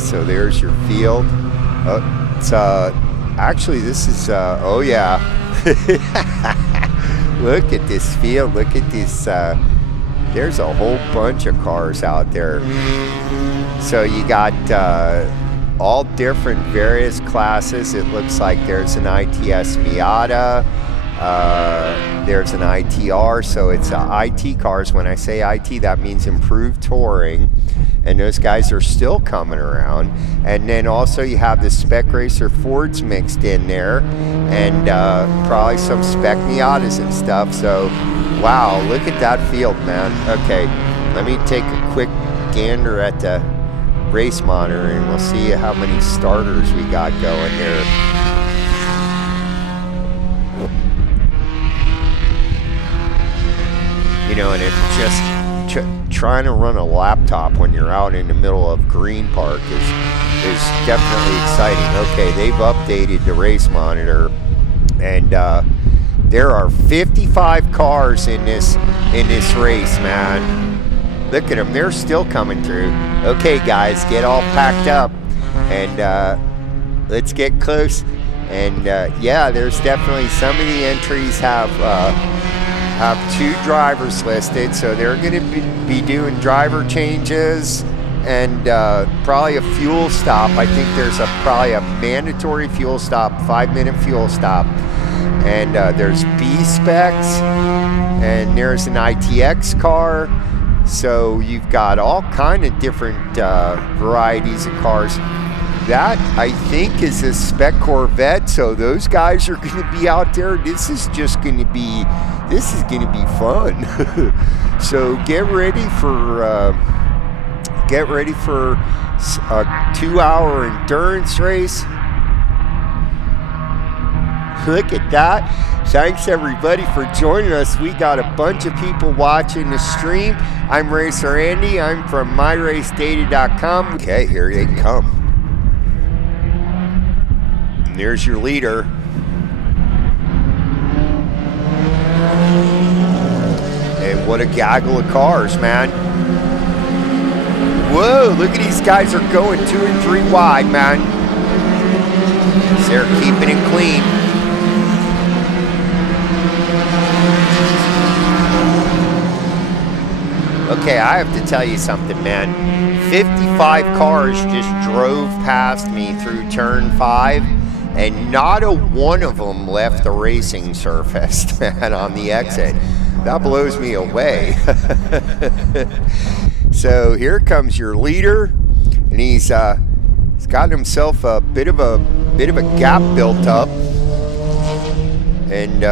So there's your field. It's actually, this is oh yeah. Look at this field. Look at this. There's a whole bunch of cars out there. So you got all different various classes. It looks like there's an ITS Miata. There's an ITR, so it's IT cars. When I say IT, that means improved touring, and those guys are still coming around. And then also you have the Spec Racer Fords mixed in there, and probably some Spec Miatas and stuff. So, wow, look at that field, man. Okay, let me take a quick gander at the race monitor, and we'll see how many starters we got going here. You know, and it's just trying to run a laptop when you're out in the middle of Green Park is definitely exciting. Okay, they've updated the race monitor, and there are 55 cars in this race, man. Look at them, they're still coming through. Okay, guys, get all packed up, and let's get close. And yeah, there's definitely some of the entries have 2 drivers listed, so they're going to be doing driver changes and probably a fuel stop. I think there's probably a mandatory fuel stop, 5-minute fuel stop. And there's B specs, and there's an ITX car. So you've got all kind of different varieties of cars. That, I think, is a Spec Corvette, so those guys are going to be out there. This is going to be fun. So get ready for a 2-hour endurance race. Look at that. Thanks everybody for joining us. We got a bunch of people watching the stream. I'm Racer Andy. I'm from myracedata.com. Okay, here they come. And there's your leader. And what a gaggle of cars, man. Whoa, look at these guys are going 2 and 3 wide, man. They're keeping it clean. Okay, I have to tell you something, man. 55 cars just drove past me through turn 5, and not a one of them left the racing surface, man, on the exit. That blows me away. So here comes your leader, and he's got himself a bit of a gap built up, and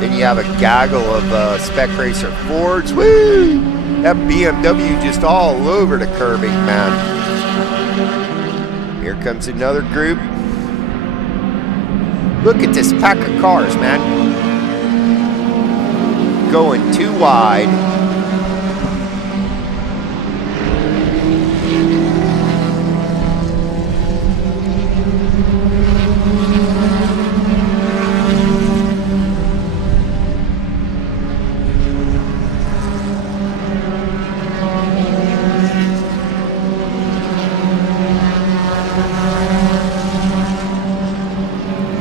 then you have a gaggle of Spec Racer Fords. Woo! That BMW just all over the curbing, man. Here comes another group. Look at this pack of cars, man. Going 2 wide.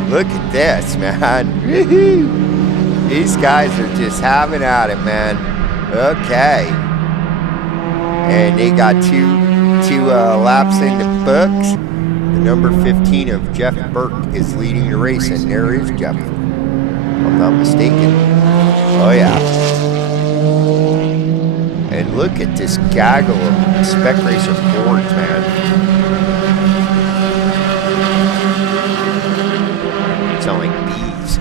Look at this, man. These guys are just having at it, man. Okay. And they got two laps in the books. The number 15 of Jeff Burke is leading the race, and there is Jeff, if I'm not mistaken. Oh, yeah. And look at this gaggle of Spec Racer Fords, man. Sound like bees.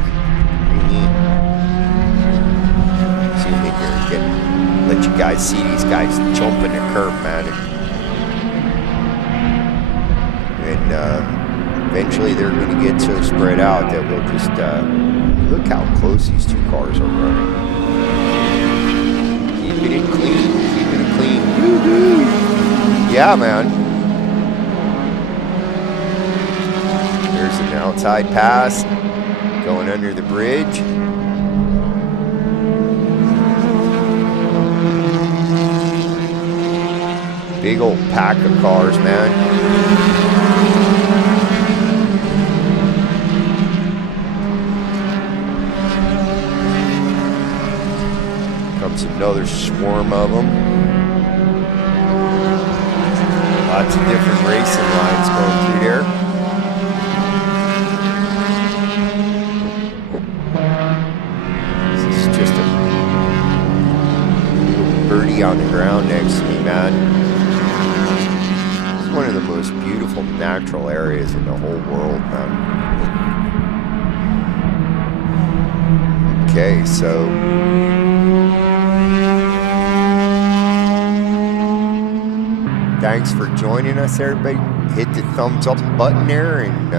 Zoom in here and let you guys see these guys jumping the curb, man. And eventually they're going to get so spread out that we'll just look how close these 2 cars are running. Keeping it clean, keeping it clean. Woo-hoo. Yeah, man. There's an outside pass going under the bridge. Big old pack of cars, man. Comes another swarm of them. Lots of different racing lines going through there. This is just a little birdie on the ground next to me, man. It's one of the most beautiful natural areas in the whole world, man. Okay, so thanks for joining us, everybody. Hit the thumbs up button there and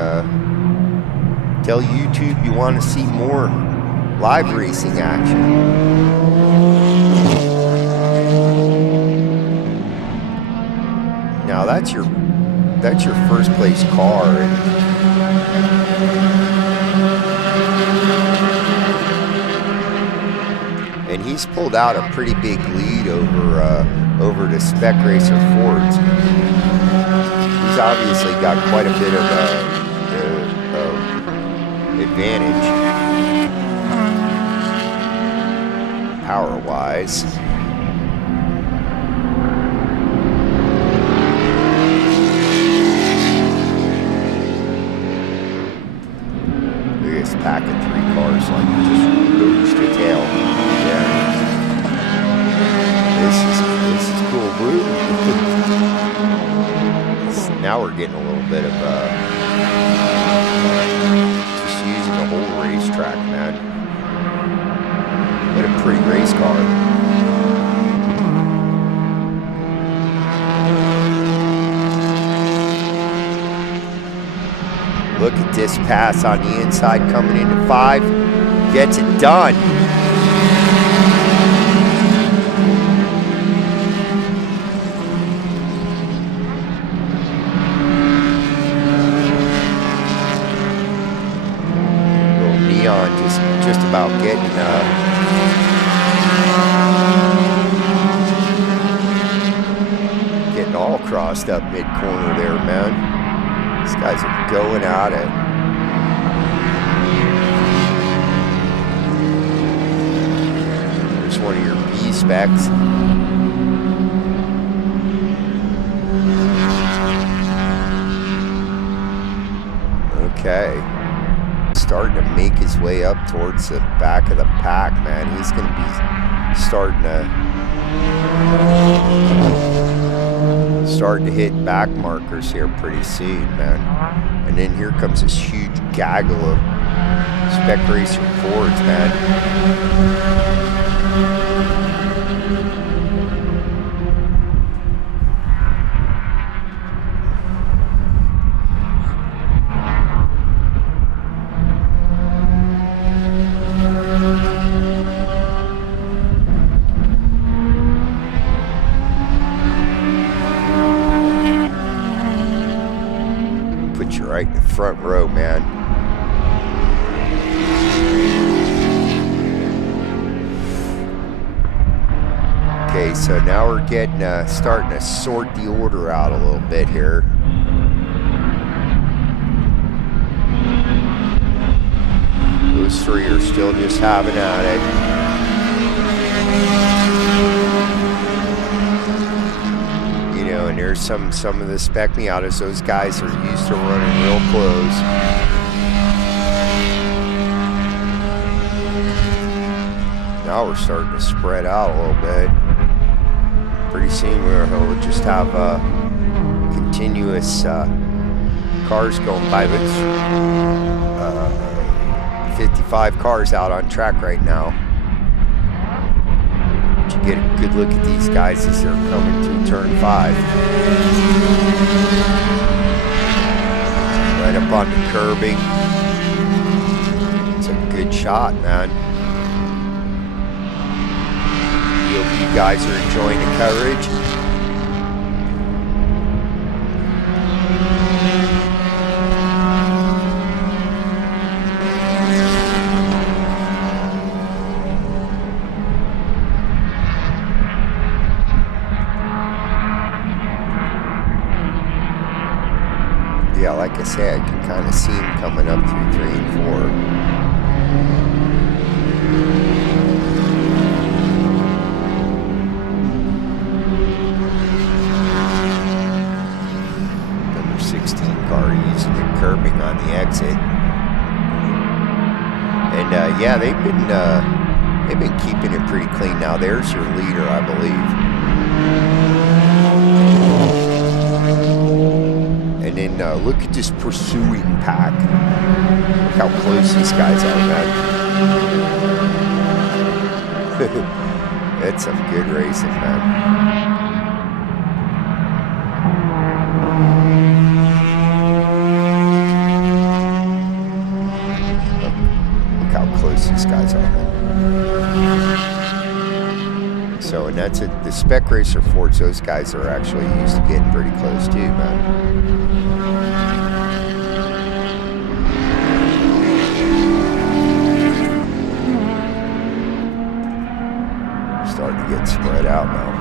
tell YouTube you want to see more live racing action. Now that's your first place car, and he's pulled out a pretty big lead over the Spec Racer Fords. He's obviously got quite a bit of advantage power-wise. Look at this pack of 3 cars, like just goes to tail. Yeah. This is cool, blue. Now we're getting a little bit of just using the whole racetrack, man. What a pretty race car. Look at this pass on the inside coming into 5. Gets it done. Just about getting all crossed up mid-corner there, man. These guys are going at it. There's one of your B-specs. Okay. Starting to make his way up towards the back of the pack, man. He's going to be starting to hit back markers here pretty soon, man. And then here comes this huge gaggle of Spec Racer Fords, man. Right in the front row, man. Okay, so now we're getting starting to sort the order out a little bit here. Those 3 are still just having at it. And there's some of the Spec Miatas. Those guys are used to running real close. Now we're starting to spread out a little bit. Pretty soon we'll just have continuous cars going by. But 55 cars out on track right now. Get a good look at these guys as they're coming through turn 5. Right up on the curbing. It's a good shot, man. Hope you guys are enjoying the coverage. Yeah, like I say, I can kind of see him coming up through 3 and 4. Number 16 car using the curbing on the exit. And yeah, they've been keeping it pretty clean. Now there's your leader, I believe. And then look at this pursuing pack. Look how close these guys are, man. That's some good racing, man. Look how close these guys are, man. So, and that's it. The Spec Racer Fords, those guys are actually used to getting pretty close too, man. Starting to get spread out now.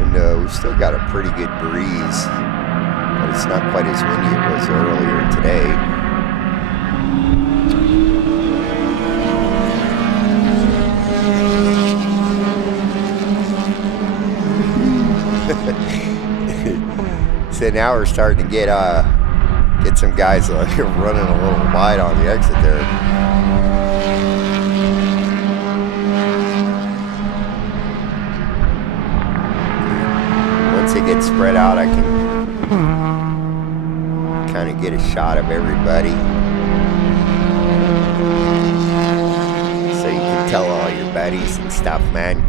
And we've still got a pretty good breeze. But it's not quite as windy as it was earlier today. So now we're starting to get some guys running a little wide on the exit there. Once they get spread out, I can kind of get a shot of everybody, so you can tell all your buddies and stuff, man.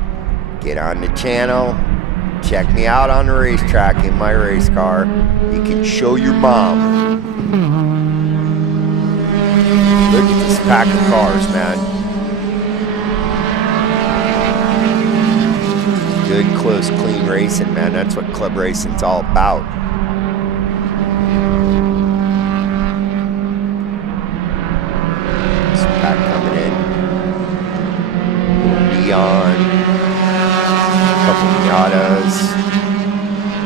Get on the channel, check me out on the racetrack in my race car. You can show your mom. Look at this pack of cars, man. Good, close, clean racing, man. That's what club racing's all about. Couple Miatas,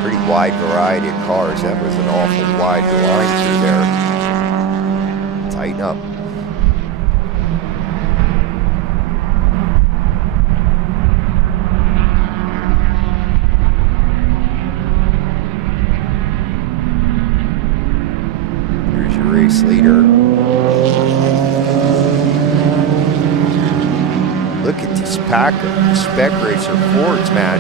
pretty wide variety of cars. That was an awful wide line through there. Tighten up. Here's your race leader. Look at this pack of Spec Racer Fords, man.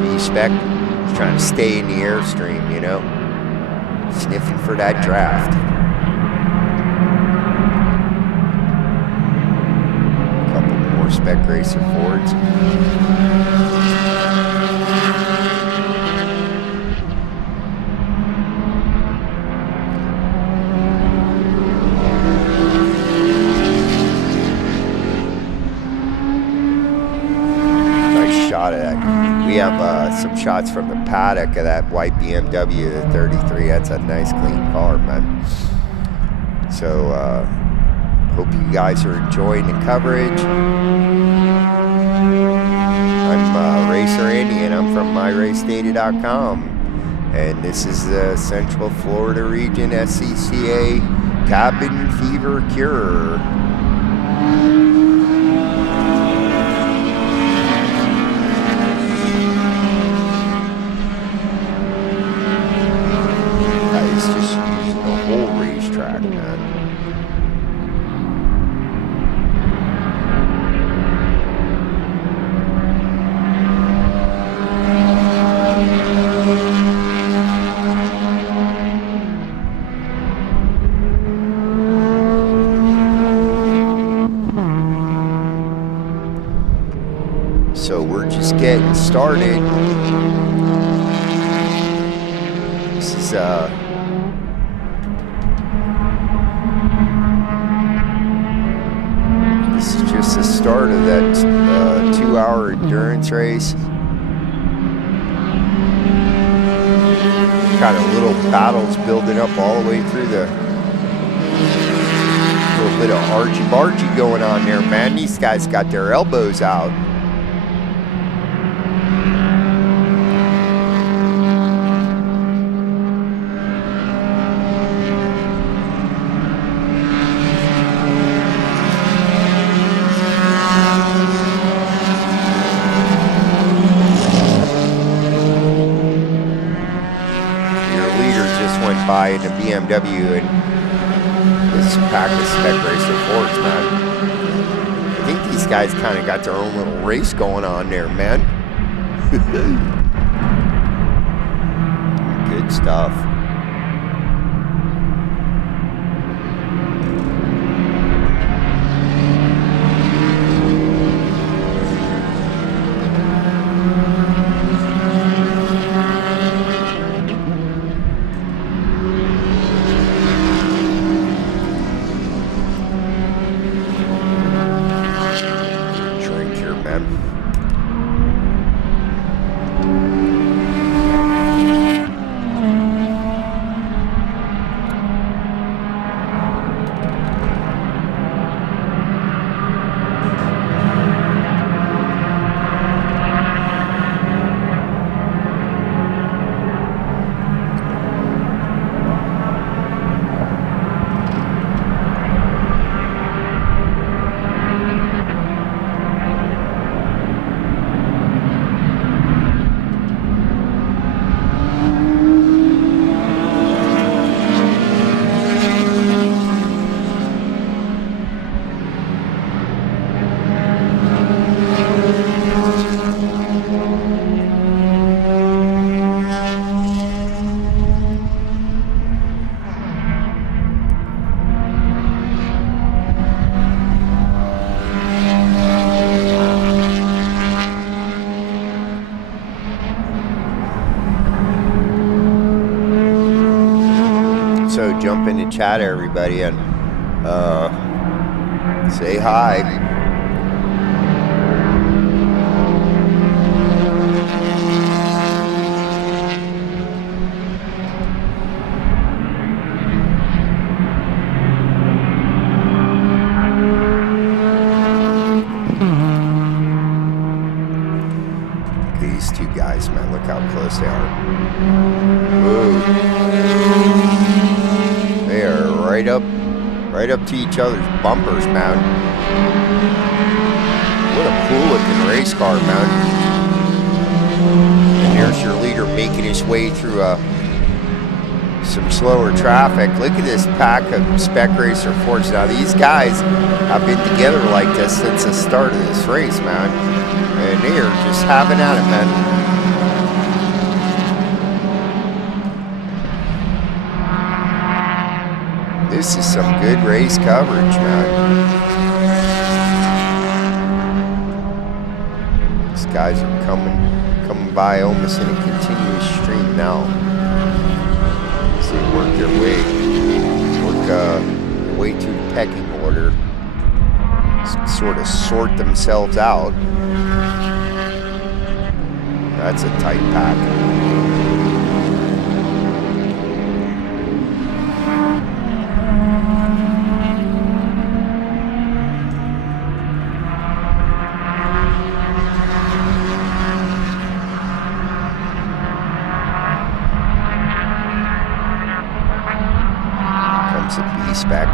B-Spec is trying to stay in the airstream, you know, sniffing for that draft. A couple more Spec Racer Fords. Shot of that. We have some shots from the paddock of that white BMW, the 33. That's a nice clean car, man. So hope you guys are enjoying the coverage. I'm Racer Andy, and I'm from myracedata.com, and this is the Central Florida Region SCCA Cabin Fever Cure. So we're just getting started. This is just the start of that 2-hour endurance race. Kind of little battles building up all the way through the bit of argy-bargy going on there, man. These guys got their elbows out. By in the BMW and this pack of spec racer Fords, man. I think these guys kind of got their own little race going on there, man. Good stuff. So jump in the chat, everybody, and say hi. These two guys, man, look how close they are. Whoa. They are right up to each other's bumpers, man. What a cool looking race car, man. And there's your leader making his way through some slower traffic. Look at this pack of spec racer Fords. Now these guys have been together like this since the start of this race, man. And they are just having at it, man. This is some good race coverage, man. These guys are coming by almost in a continuous stream now. As they work their way through the pecking order, sort of sort themselves out. That's a tight pack. Comes a B-spec.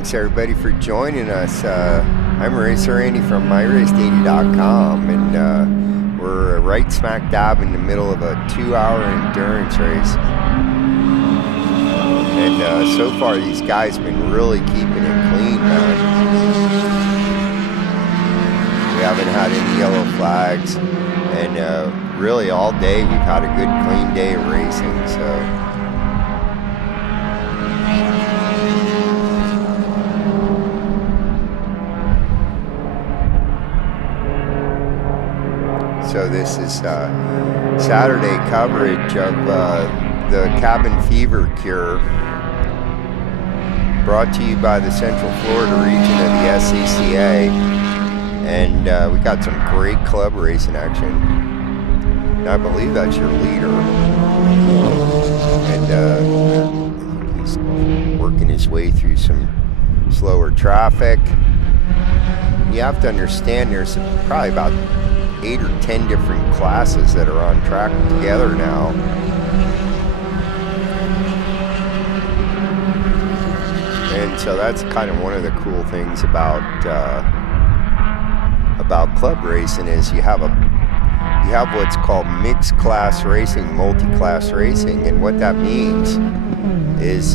Thanks everybody for joining us. I'm Racer Andy from MyRaceData.com, and we're right smack dab in the middle of a 2-hour endurance race. And so far these guys have been really keeping it clean, man. We haven't had any yellow flags, and really all day we've had a good clean day of racing. So this is Saturday coverage of the cabin fever cure, brought to you by the Central Florida region of the SCCA, and we got some great club racing action. And I believe that's your leader, and he's working his way through some slower traffic. You have to understand there's probably about 8 or 10 different classes that are on track together now. And so that's kind of one of the cool things about club racing is you have what's called mixed class racing, multi-class racing, and what that means is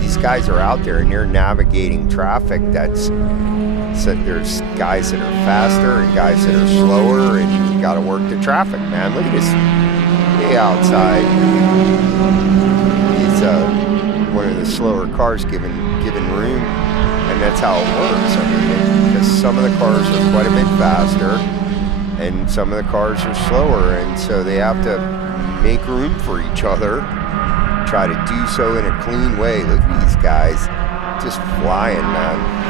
these guys are out there and they're navigating traffic so there's guys that are faster and guys that are slower, and you got to work the traffic, man. Look at this day outside. He's one of the slower cars given room, and that's how it works. I mean, because some of the cars are quite a bit faster, and some of the cars are slower, and so they have to make room for each other. Try to do so in a clean way. Look at these guys, just flying, man.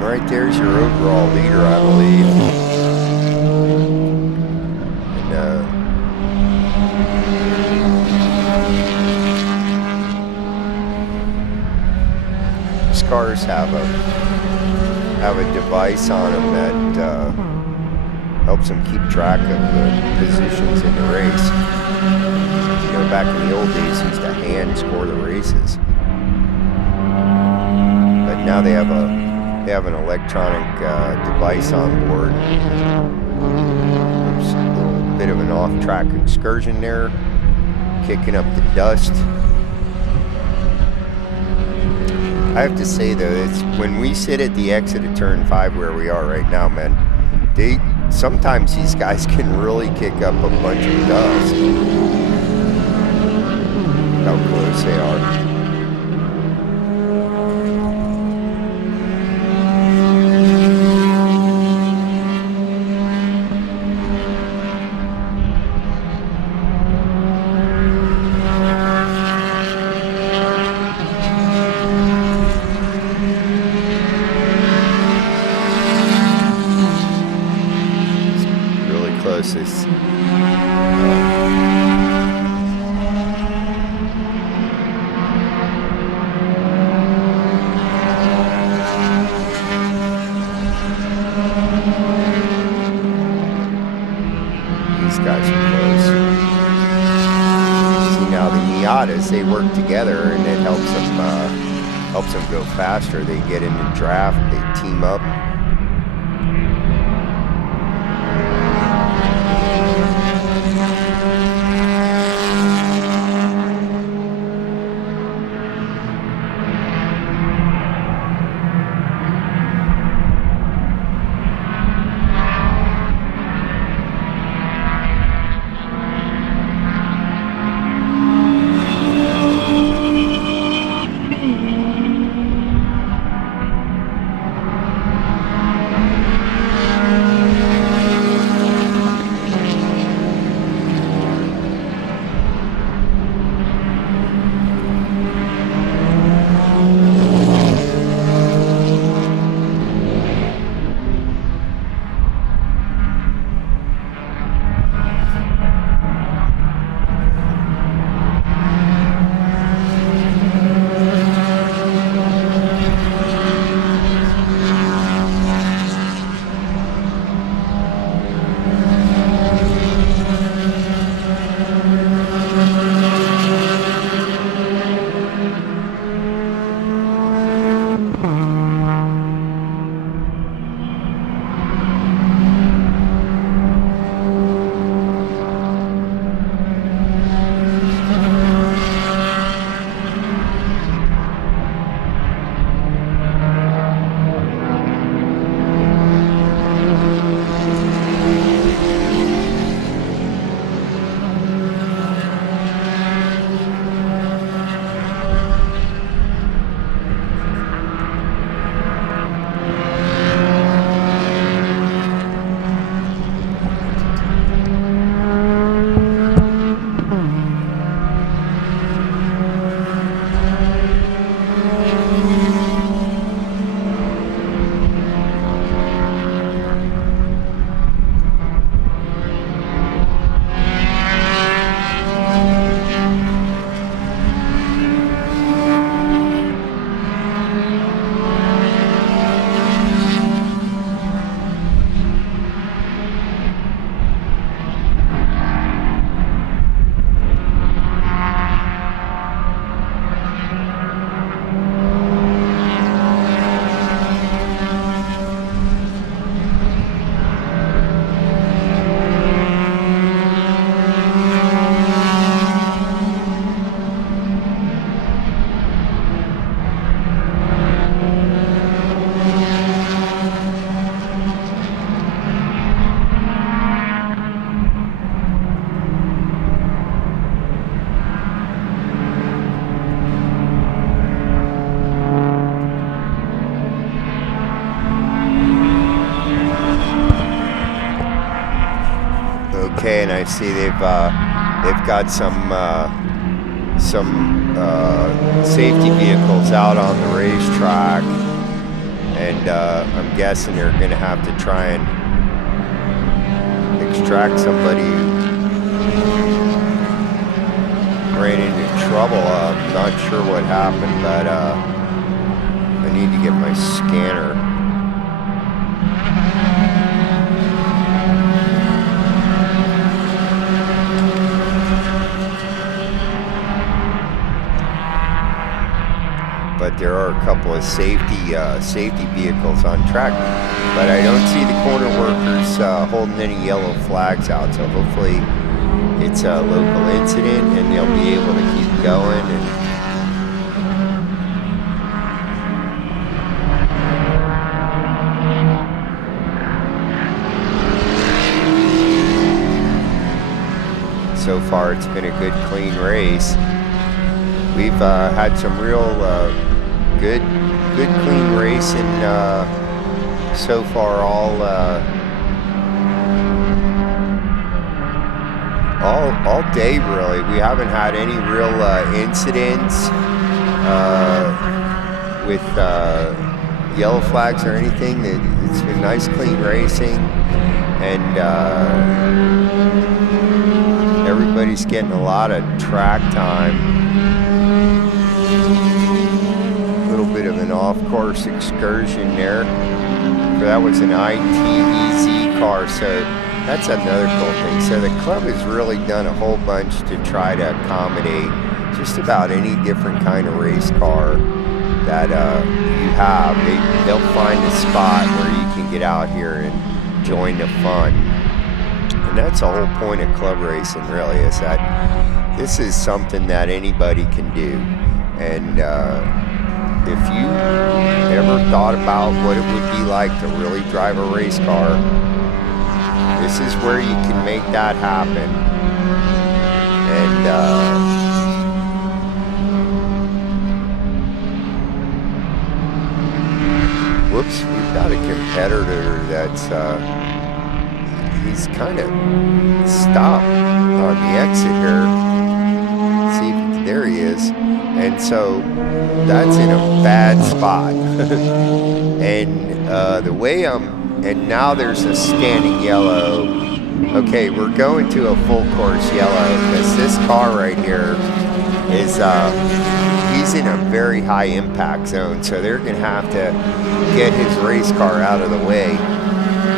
Right there's your overall leader, I believe. And these cars have a device on them that helps them keep track of the positions in the race. You know, back in the old days, they used to hand score the races, but now they have an electronic device on board. There's a little bit of an off-track excursion there, kicking up the dust. I have to say though, it's when we sit at the exit of turn 5 where we are right now, man, sometimes these guys can really kick up a bunch of dust. How close they are. These guys are close. See, now the Miatas, they work together, and it helps them helps them go faster. They get in the draft, they team up. Okay, and I see they've got some safety vehicles out on the racetrack, and I'm guessing they're going to have to try and extract somebody who ran into trouble. I'm not sure what happened, but I need to get my scanner. But there are a couple of safety vehicles on track, but I don't see the corner workers holding any yellow flags out, so hopefully it's a local incident and they'll be able to keep going. And so far it's been a good, clean race. We've had some real good clean racing so far all day, really. We haven't had any real incidents with yellow flags or anything. It's been nice, clean racing, and everybody's getting a lot of track time. A little bit of an off-course excursion there. That was an ITEZ car, so that's another cool thing. So the club has really done a whole bunch to try to accommodate just about any different kind of race car that you have. They'll find a spot where you can get out here and join the fun. And that's the whole point of club racing, really, is that this is something that anybody can do. And if you ever thought about what it would be like to really drive a race car, this is where you can make that happen. And whoops, we've got a competitor that's he's kind of stopped on the exit here. See, there he is. And so that's in a bad spot. And the way and now there's a standing yellow. Okay, we're going to a full course yellow because this car right here is, he's in a very high impact zone, so they're going to have to get his race car out of the way.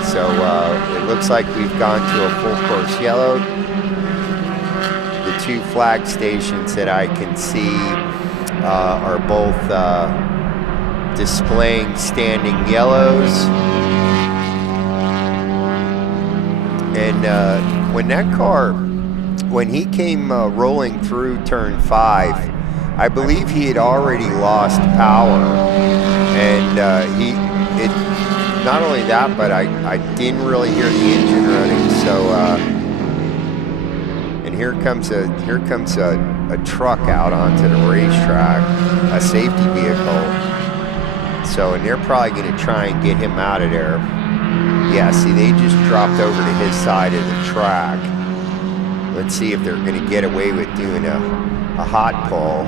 So it looks like we've gone to a full course yellow. The two flag stations that I can see are both displaying standing yellows. And when that car, when he came rolling through turn 5, I believe he had already lost power. And not only that, but I didn't really hear the engine running. So, and here comes a truck out onto the racetrack, a safety vehicle. So, and they're probably going to try and get him out of there. Yeah, see, they just dropped over to his side of the track. Let's see if they're going to get away with doing a hot pull.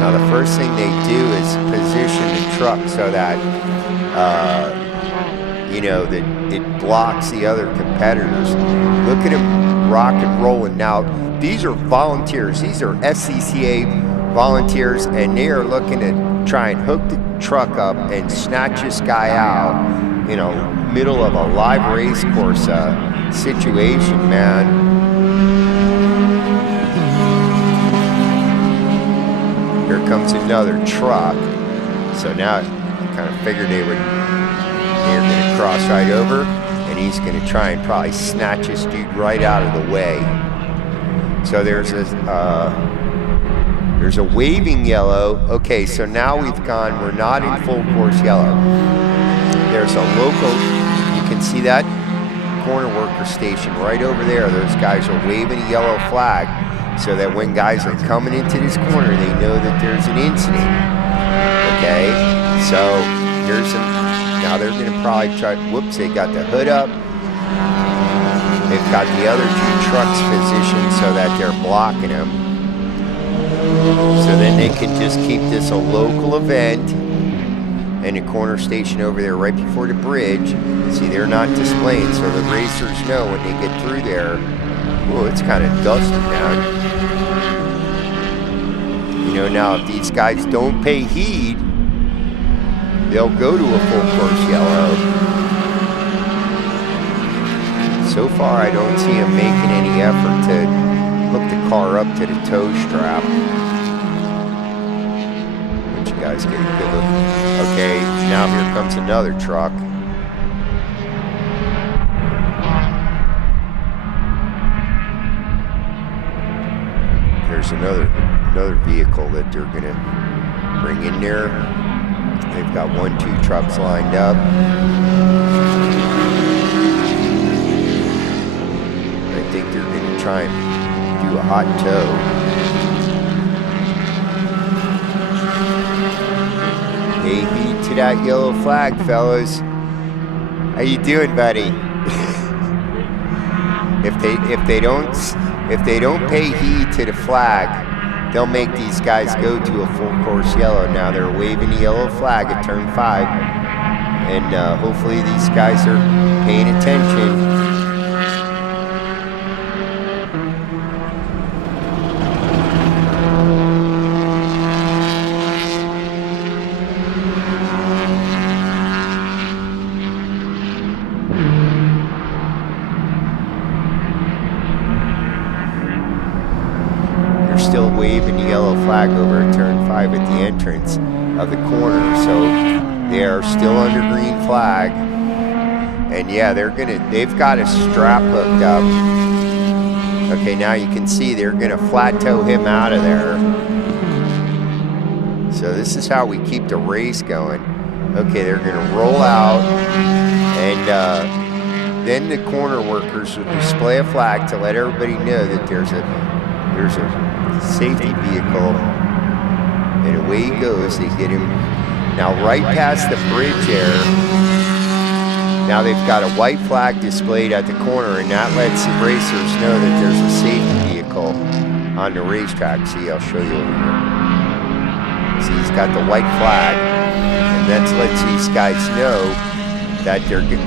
Now, the first thing they do is position the truck so that, that it blocks the other competitors. Look at him rock and rolling. Now, these are volunteers. These are SCCA volunteers, and they are looking to try and hook the truck up and snatch this guy out, middle of a live race course situation, man. Here comes another truck. So now I kind of figured they're going to cross right over, and he's going to try and probably snatch this dude right out of the way. So there's a waving yellow. Okay, so now we're not in full course yellow. There's a local, you can see that corner worker station right over there. Those guys are waving a yellow flag so that when guys are coming into this corner, they know that there's an incident. Okay, so now they're going to probably try, whoops, they got the hood up. They've got the other two trucks positioned so that they're blocking them. So then they can just keep this a local event. And the corner station over there right before the bridge. See, they're not displaying, so the racers know when they get through there. Whoa, it's kind of dusty, man. Now if these guys don't pay heed, they'll go to a full course yellow. So far, I don't see them making any effort to hook the car up to the tow strap. Let you guys get a good look. Okay, now here comes another truck. There's another vehicle that they're going to bring in there. They've got 1-2 trucks lined up. I think they're going to try and do a hot tow. Pay heed to that yellow flag, fellas. How you doing, buddy? If they don't pay heed to the flag, they'll make these guys go to a full course yellow. Now they're waving the yellow flag at turn 5, and hopefully these guys are paying attention. still waving the yellow flag over at turn 5 at the entrance of the corner. So they are still under green flag. And yeah, they've got a strap hooked up. Okay, now you can see they're gonna flat toe him out of there. So this is how we keep the race going. Okay, they're gonna roll out, and then the corner workers will display a flag to let everybody know that there's a safety vehicle, and away he goes. They get him now right past the bridge there. Now they've got a white flag displayed at the corner, and that lets the racers know that there's a safety vehicle on the racetrack. See, I'll show you over here. See, he's got the white flag, and that lets these guys know that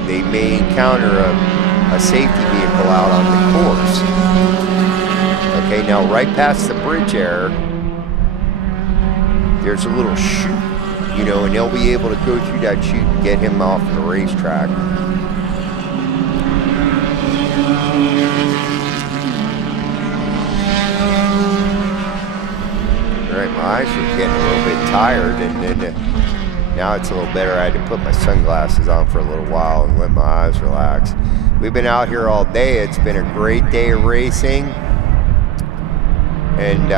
they may encounter a safety vehicle out on the course. Okay, now right past the bridge there's a little chute, and they'll be able to go through that chute and get him off the racetrack. Alright, my eyes are getting a little bit tired, and then now it's a little better. I had to put my sunglasses on for a little while and let my eyes relax. We've been out here all day. It's been a great day of racing. And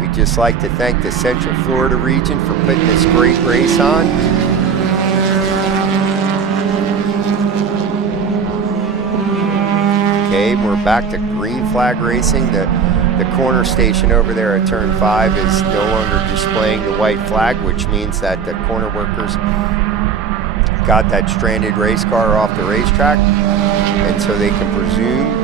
we'd just like to thank the Central Florida region for putting this great race on. Okay, we're back to green flag racing. The corner station over there at turn 5 is no longer displaying the white flag, which means that the corner workers got that stranded race car off the racetrack, and so they can presume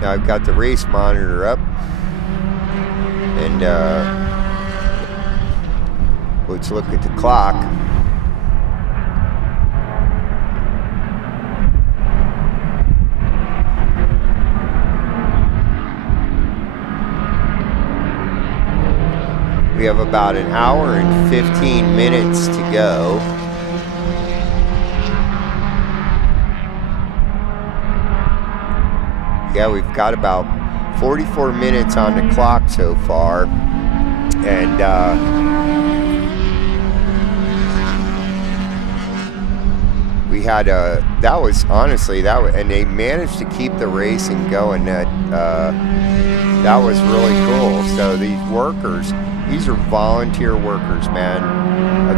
now I've got the race monitor up, and let's look at the clock. We have about an hour and 15 minutes to go. Yeah, we've got about 44 minutes on the clock so far. And we had and they managed to keep the racing going. That was really cool. So these workers, these are volunteer workers, man.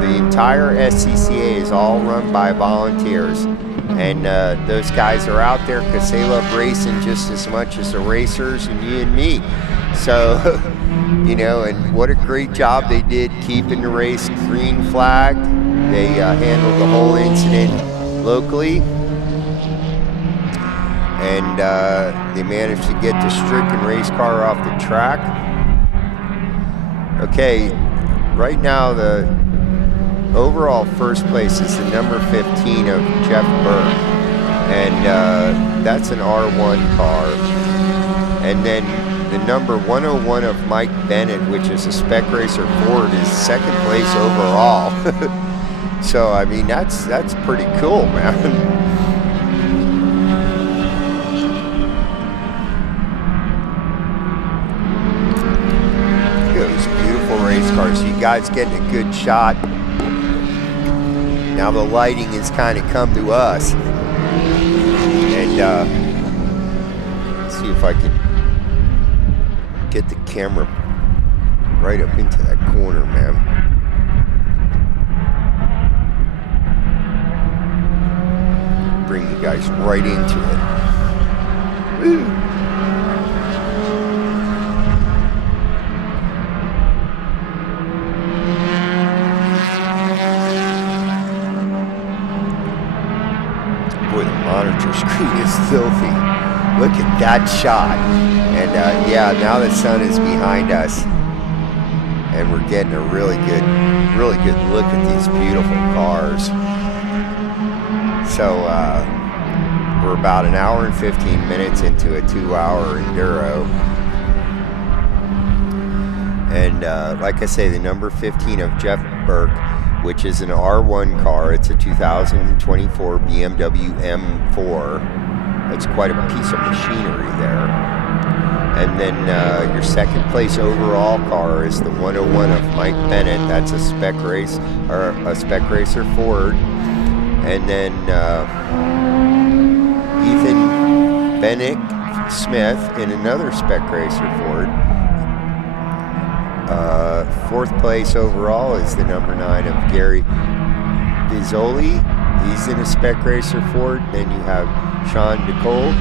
The entire SCCA is all run by volunteers. And those guys are out there because they love racing just as much as the racers and you and me. So, and what a great job they did keeping the race green flagged. They handled the whole incident locally. And they managed to get the stricken race car off the track. Okay, right now the overall first place is the number 15 of Jeff Burke, and that's an R1 car. And then the number 101 of Mike Bennett, which is a Spec Racer Ford, is second place overall. So I mean that's pretty cool, man. Race cars, so you guys getting a good shot. Now the lighting has kind of come to us, and let's see if I can get the camera right up into that corner, man. Bring you guys right into it. Woo. Boy, the monitor screen is filthy. Look at that shot. And yeah, now the sun is behind us, and we're getting a really good look at these beautiful cars. So we're about an hour and 15 minutes into a 2-hour Enduro. And like I say, the number 15 of Jeff Burke, which is an R1 car. It's a 2024 BMW M4. It's quite a piece of machinery there. And then your second place overall car is the 101 of Mike Bennett. That's a spec race, or a spec racer Ford. And then Ethan Bennick Smith in another spec racer Ford. Fourth place overall is the number 9 of Gary Bizzoli. He's in a spec racer Ford. Then you have Sean DeCole,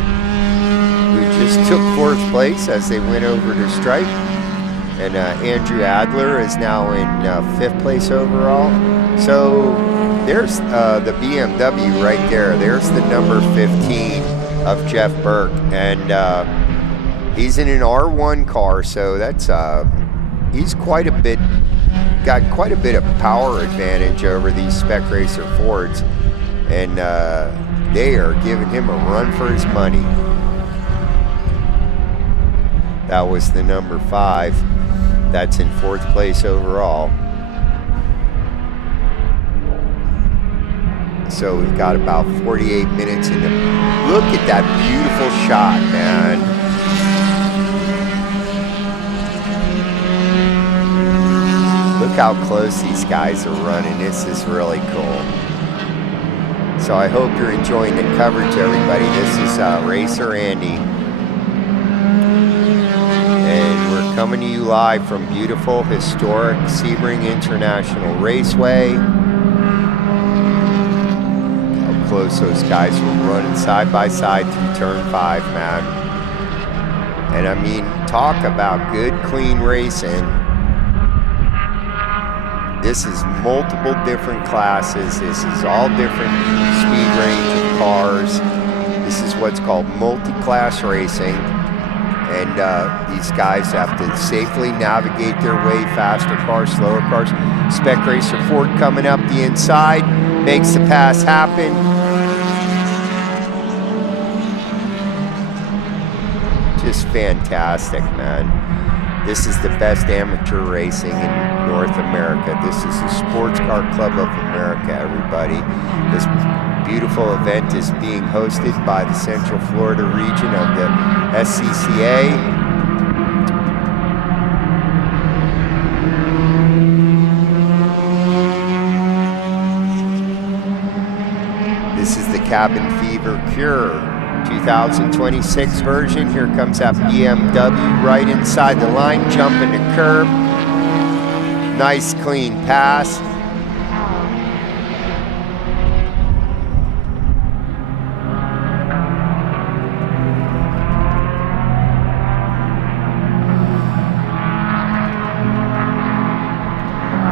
who just took 4th place as they went over to Stripe. And Andrew Adler is now in 5th place overall. So there's the BMW right there. There's the number 15 of Jeff Burke. And he's in an R1 car, so that's he's got quite a bit of power advantage over these spec racer Fords. And they are giving him a run for his money. That was the number 5. That's in 4th place overall. So we've got about 48 minutes in the... Look at that beautiful shot, man. Look how close these guys are running. This is really cool. So I hope you're enjoying the coverage, everybody. This is Racer Andy. And we're coming to you live from beautiful, historic Sebring International Raceway. How close those guys were running side by side through turn 5, man. And I mean, talk about good, clean racing. This is multiple different classes. This is all different speed range of cars. This is what's called multi-class racing. And these guys have to safely navigate their way, faster cars, slower cars. Spec Racer Ford coming up the inside, makes the pass happen. Just fantastic, man. This is the best amateur racing in North America. This is the Sports Car Club of America, everybody. This beautiful event is being hosted by the Central Florida region of the SCCA. This is the Cabin Fever Cure 2026 version. Here comes that BMW right inside the line, jumping the curb. Nice clean pass.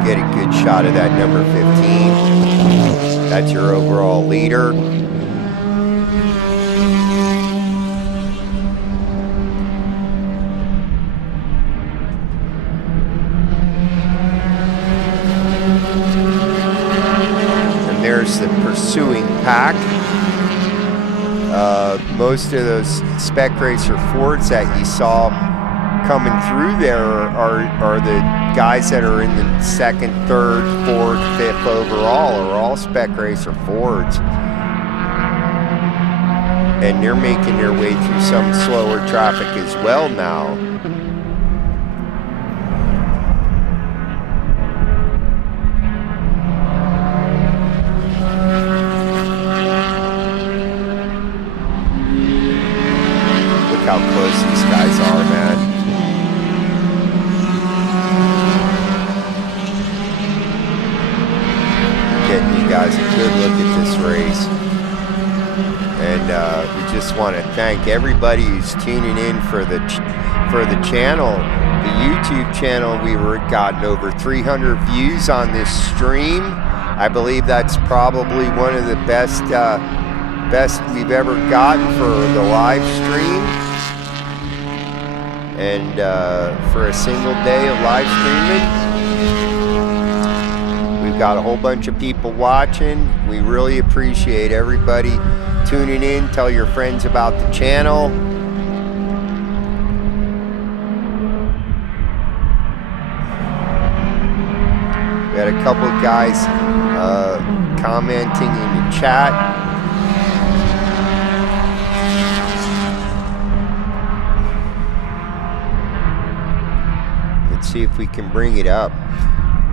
Get a good shot of that number 15. That's your overall leader. There's the pursuing pack. Most of those spec racer Fords that you saw coming through there are the guys that are in the 2nd, 3rd, 4th, 5th overall are all spec racer Fords. And they're making their way through some slower traffic as well now. How close these guys are, man. Getting you guys a good look at this race. And we just want to thank everybody who's tuning in for the channel, the YouTube channel. We've gotten over 300 views on this stream. I believe that's probably one of the best we've ever gotten for the live stream. And for a single day of live streaming, we've got a whole bunch of people watching. We really appreciate everybody tuning in. Tell your friends about the channel. We Got a couple of guys commenting in the chat. Let's see if we can bring it up.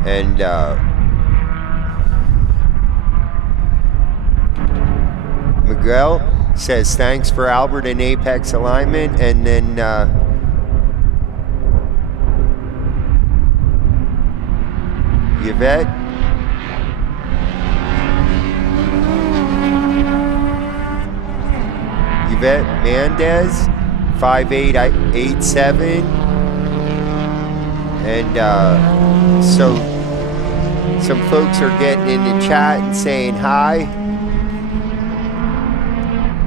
And Miguel says thanks for Albert and Apex alignment, and then Yvette Mendez 5887, and so some folks are getting in the chat and saying hi.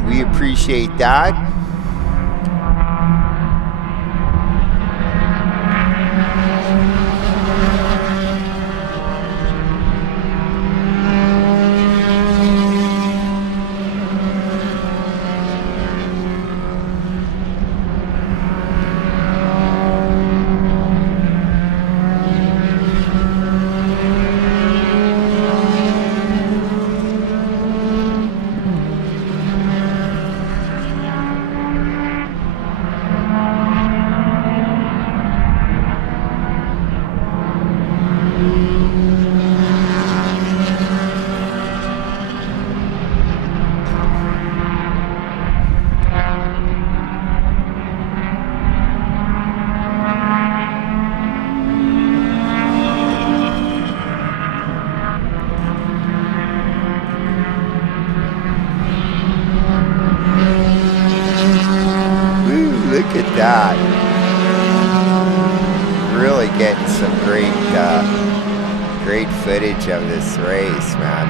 We appreciate that. Look at that. Really getting some great footage of this race, man.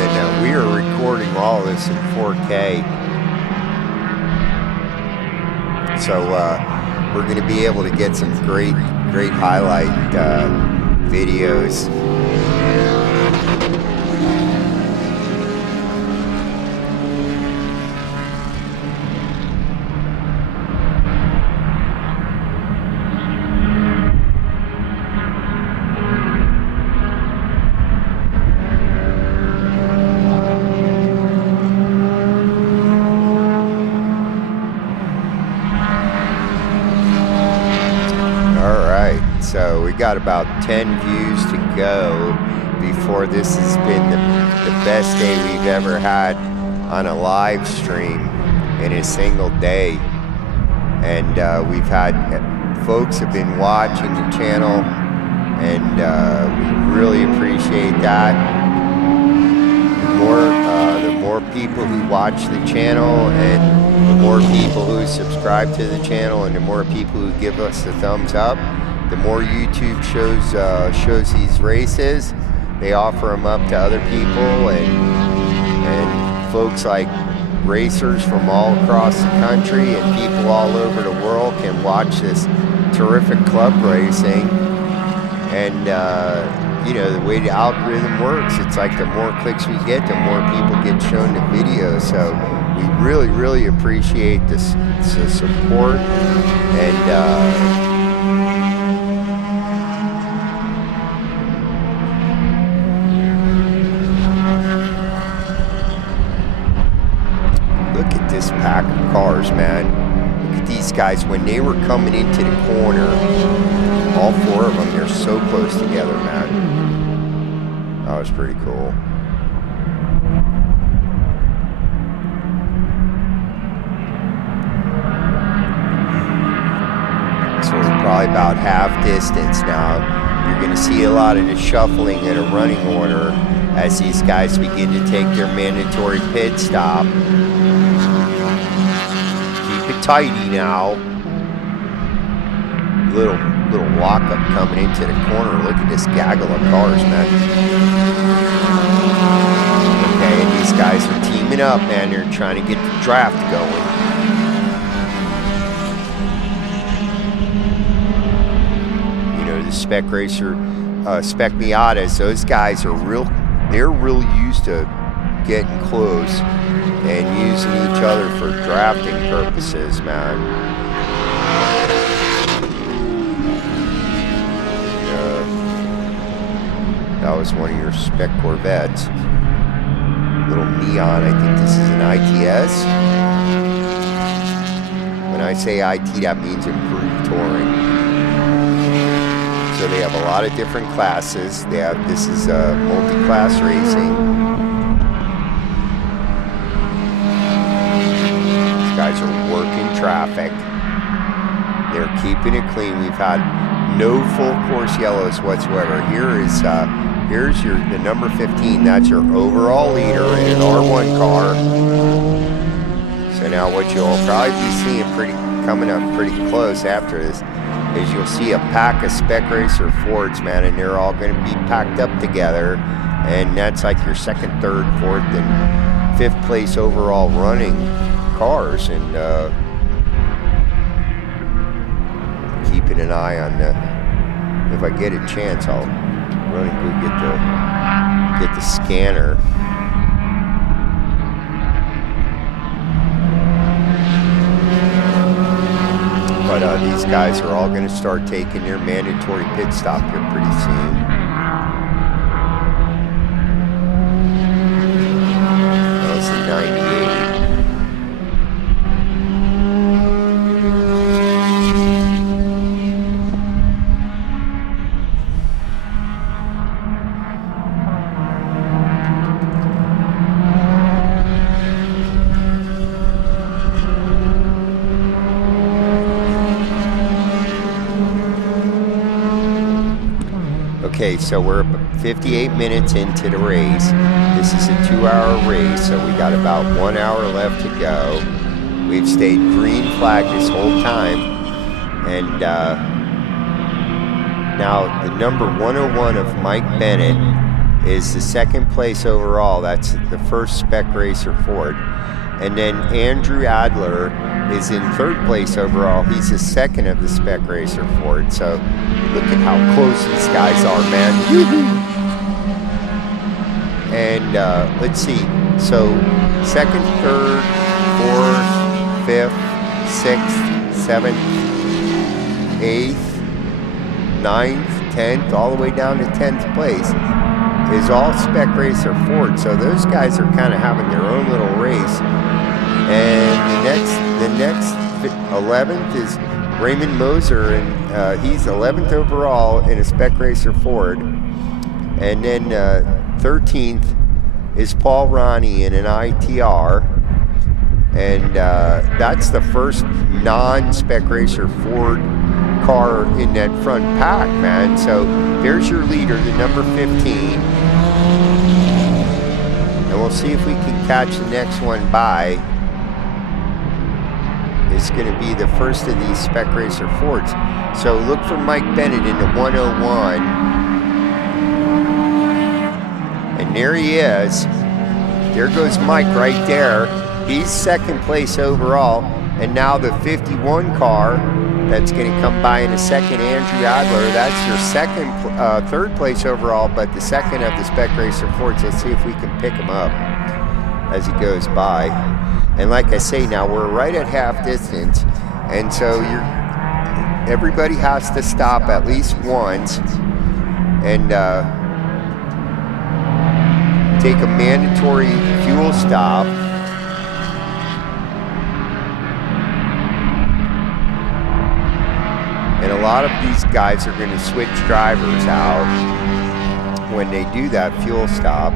And we are recording all this in 4K. So we're going to be able to get some great highlight videos. So we got about 10 views to go before this has been the best day we've ever had on a live stream in a single day. And we've had folks have been watching the channel, and we really appreciate that. The more people who watch the channel, and the more people who subscribe to the channel, and the more people who give us the thumbs up, the more YouTube shows these races. They offer them up to other people, and folks like racers from all across the country and people all over the world can watch this terrific club racing. And you know, the way the algorithm works, it's like the more clicks we get, the more people get shown the video. So we really appreciate the support, and this pack of cars, man. Look at these guys when they were coming into the corner. All four of them, they're so close together, man. That was pretty cool. So we're probably about half distance now. You're going to see a lot of the shuffling in a running order as these guys begin to take their mandatory pit stop. Tidy now. Little lockup coming into the corner. Look at this gaggle of cars, man. Okay, and these guys are teaming up, man. They're trying to get the draft going. You know, the spec racer, spec Miatas, those guys are they're real used to getting close and using each other for drafting purposes, man. was one of your spec Corvettes. Little neon, I think this is an ITS. When I say IT, that means improved touring. So they have a lot of different classes. This is multi-class racing. These guys are working traffic. They're keeping it clean. We've had no full course yellows whatsoever. Here's the number 15. That's your overall leader in an R1 car. So now what you'll probably be seeing coming up pretty close after this is you'll see a pack of Spec Racer Fords, man, and they're all going to be packed up together. And that's like your second, third, fourth, and fifth place overall running cars. And keeping an eye on if I get a chance, I'll run and go get the scanner. But these guys are all going to start taking their mandatory pit stop here pretty soon. That was the 98. Okay, so we're 58 minutes into the race. This is a 2-hour race, so we got about 1 hour left to go. We've stayed green flag this whole time. And now the number 101 of Mike Bennett is the second place overall. That's the first Spec Racer Ford. And then Andrew Adler is in third place overall. He's the second of the Spec Racer Ford. So look at how close these guys are, man. And let's see. So second, third, fourth, fifth, sixth, seventh, eighth, ninth, 10th, all the way down to 10th place is all Spec Racer Ford. So those guys are kind of having their own little race. And the next 11th is Raymond Moser, and he's 11th overall in a Spec Racer Ford. And then 13th is Paul Ronnie in an ITR. And that's the first non-Spec Racer Ford car in that front pack, man. So there's your leader, the number 15. And we'll see if we can catch the next one by. It's going to be the first of these Spec Racer Fords. So look for Mike Bennett in the 101. And there he is. There goes Mike right there. He's second place overall. And now the 51 car that's going to come by in a second, Andrew Adler. That's your third place overall, but the second of the Spec Racer Fords. Let's see if we can pick him up as he goes by. And like I say, now we're right at half distance, and so everybody has to stop at least once and take a mandatory fuel stop. And a lot of these guys are going to switch drivers out when they do that fuel stop.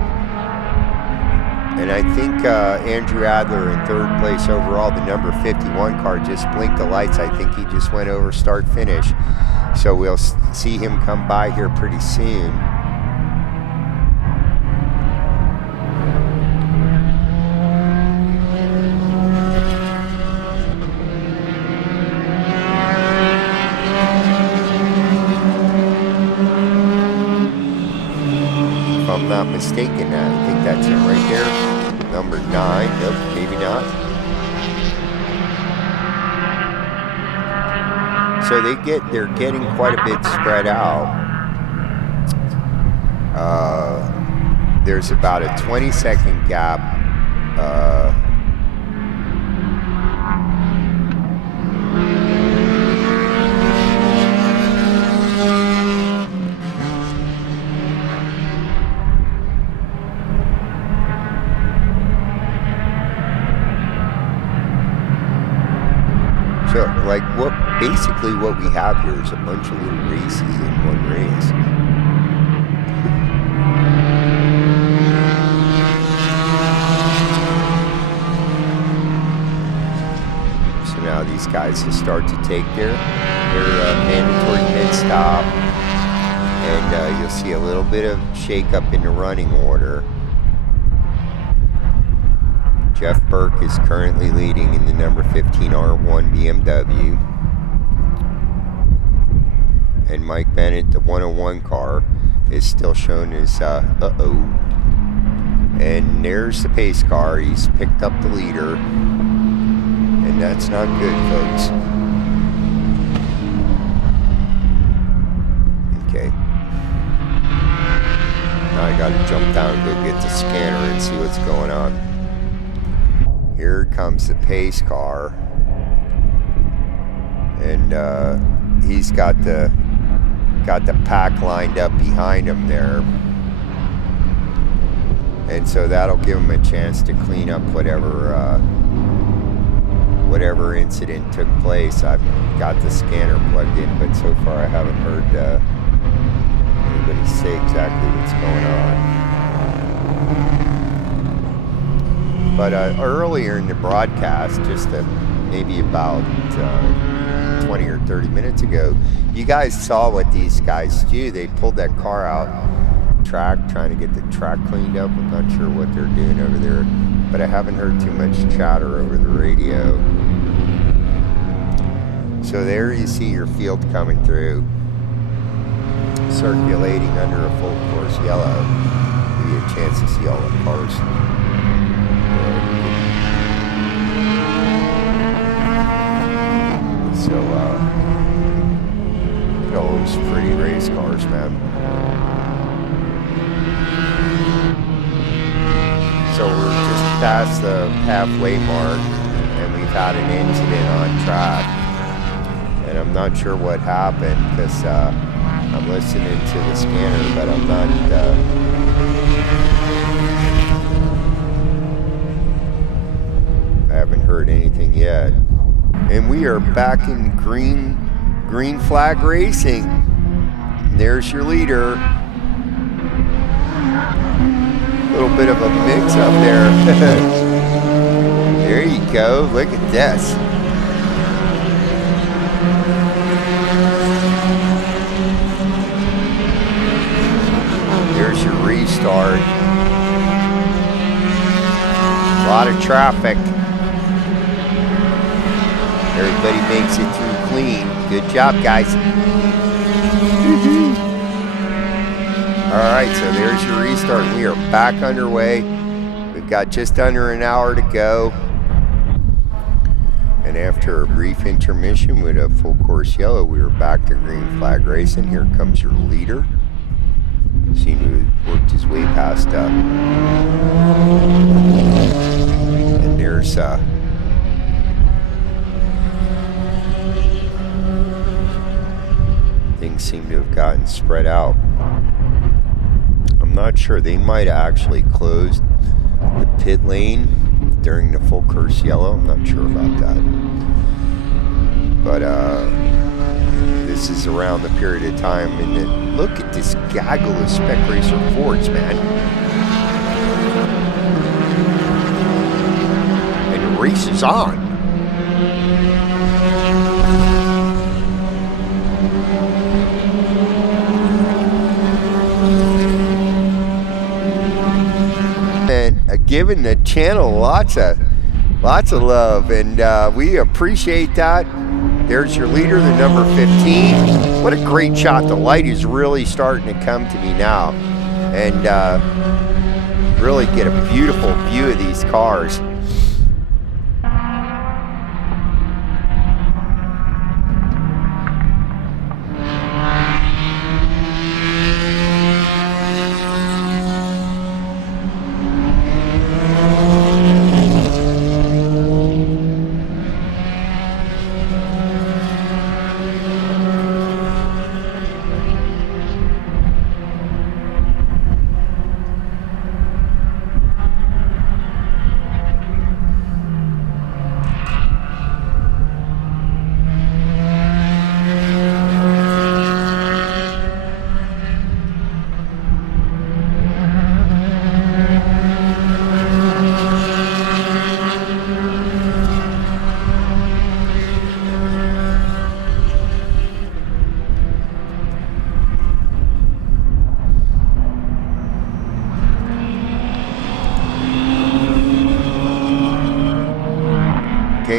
And I think Andrew Adler in third place overall, the number 51 car, just blinked the lights. I think he just went over start-finish. So we'll see him come by here pretty soon. If I'm not mistaken, I think that's it right there. Number 9. Nope, maybe not. So they're getting quite a bit spread out. There's about a 20-second gap. basically what we have here is a bunch of little races in one race. So now these guys will start to take their mandatory pit stop, and you'll see a little bit of shake up in the running order. Jeff Burke is currently leading in the number 15 R1 BMW. And Mike Bennett, the 101 car, is still shown as uh-oh. And there's the pace car. He's picked up the leader. And that's not good, folks. Okay. Now I gotta jump down and go get the scanner and see what's going on. Here comes the pace car, and he's got the pack lined up behind him there, and so that'll give him a chance to clean up whatever incident took place. I've got the scanner plugged in, but so far I haven't heard anybody say exactly what's going on. But earlier in the broadcast, just maybe about 20 or 30 minutes ago, you guys saw what these guys do. They pulled that car out track, trying to get the track cleaned up. I'm not sure what they're doing over there, but I haven't heard too much chatter over the radio. So there you see your field coming through, circulating under a full course yellow. Give you a chance to see all the cars. So, look at all those pretty race cars, man. So we're just past the halfway mark, and we've had an incident on track. And I'm not sure what happened, because I'm listening to the scanner, but I'm not... I haven't heard anything yet. And we are back in green flag racing. And there's your leader. A little bit of a mix up there. There you go. Look at this. There's your restart. A lot of traffic. Everybody makes it through clean. Good job, guys. Alright, so there's your restart. We are back underway. We've got just under an hour to go. And after a brief intermission with a full course yellow, we are back to green flag racing. Here comes your leader. Seen who worked his way past and there's things seem to have gotten spread out. I'm not sure. They might have actually closed the pit lane during the full course yellow. I'm not sure about that. But this is around the period of time, and then look at this gaggle of Spec Racer Fords, man. And the race is on. And giving the channel lots of love, and we appreciate that. There's your leader, the number 15. What a great shot. The light is really starting to come to me now, and really get a beautiful view of these cars.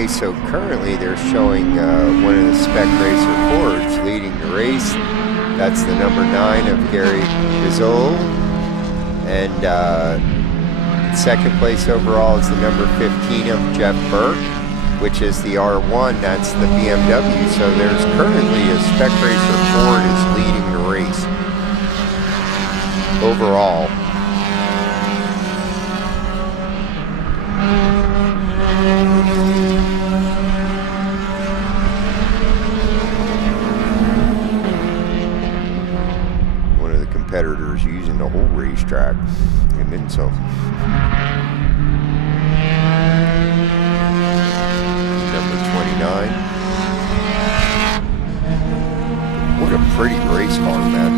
Okay, so currently they're showing one of the Spec Racer Fords leading the race. That's the number 9 of Gary Gazole. And second place overall is the number 15 of Jeff Burke, which is the R1. That's the BMW. So there's currently a Spec Racer Ford is leading the race overall. Competitors using the whole racetrack and then some. Number 29. What a pretty race car, man.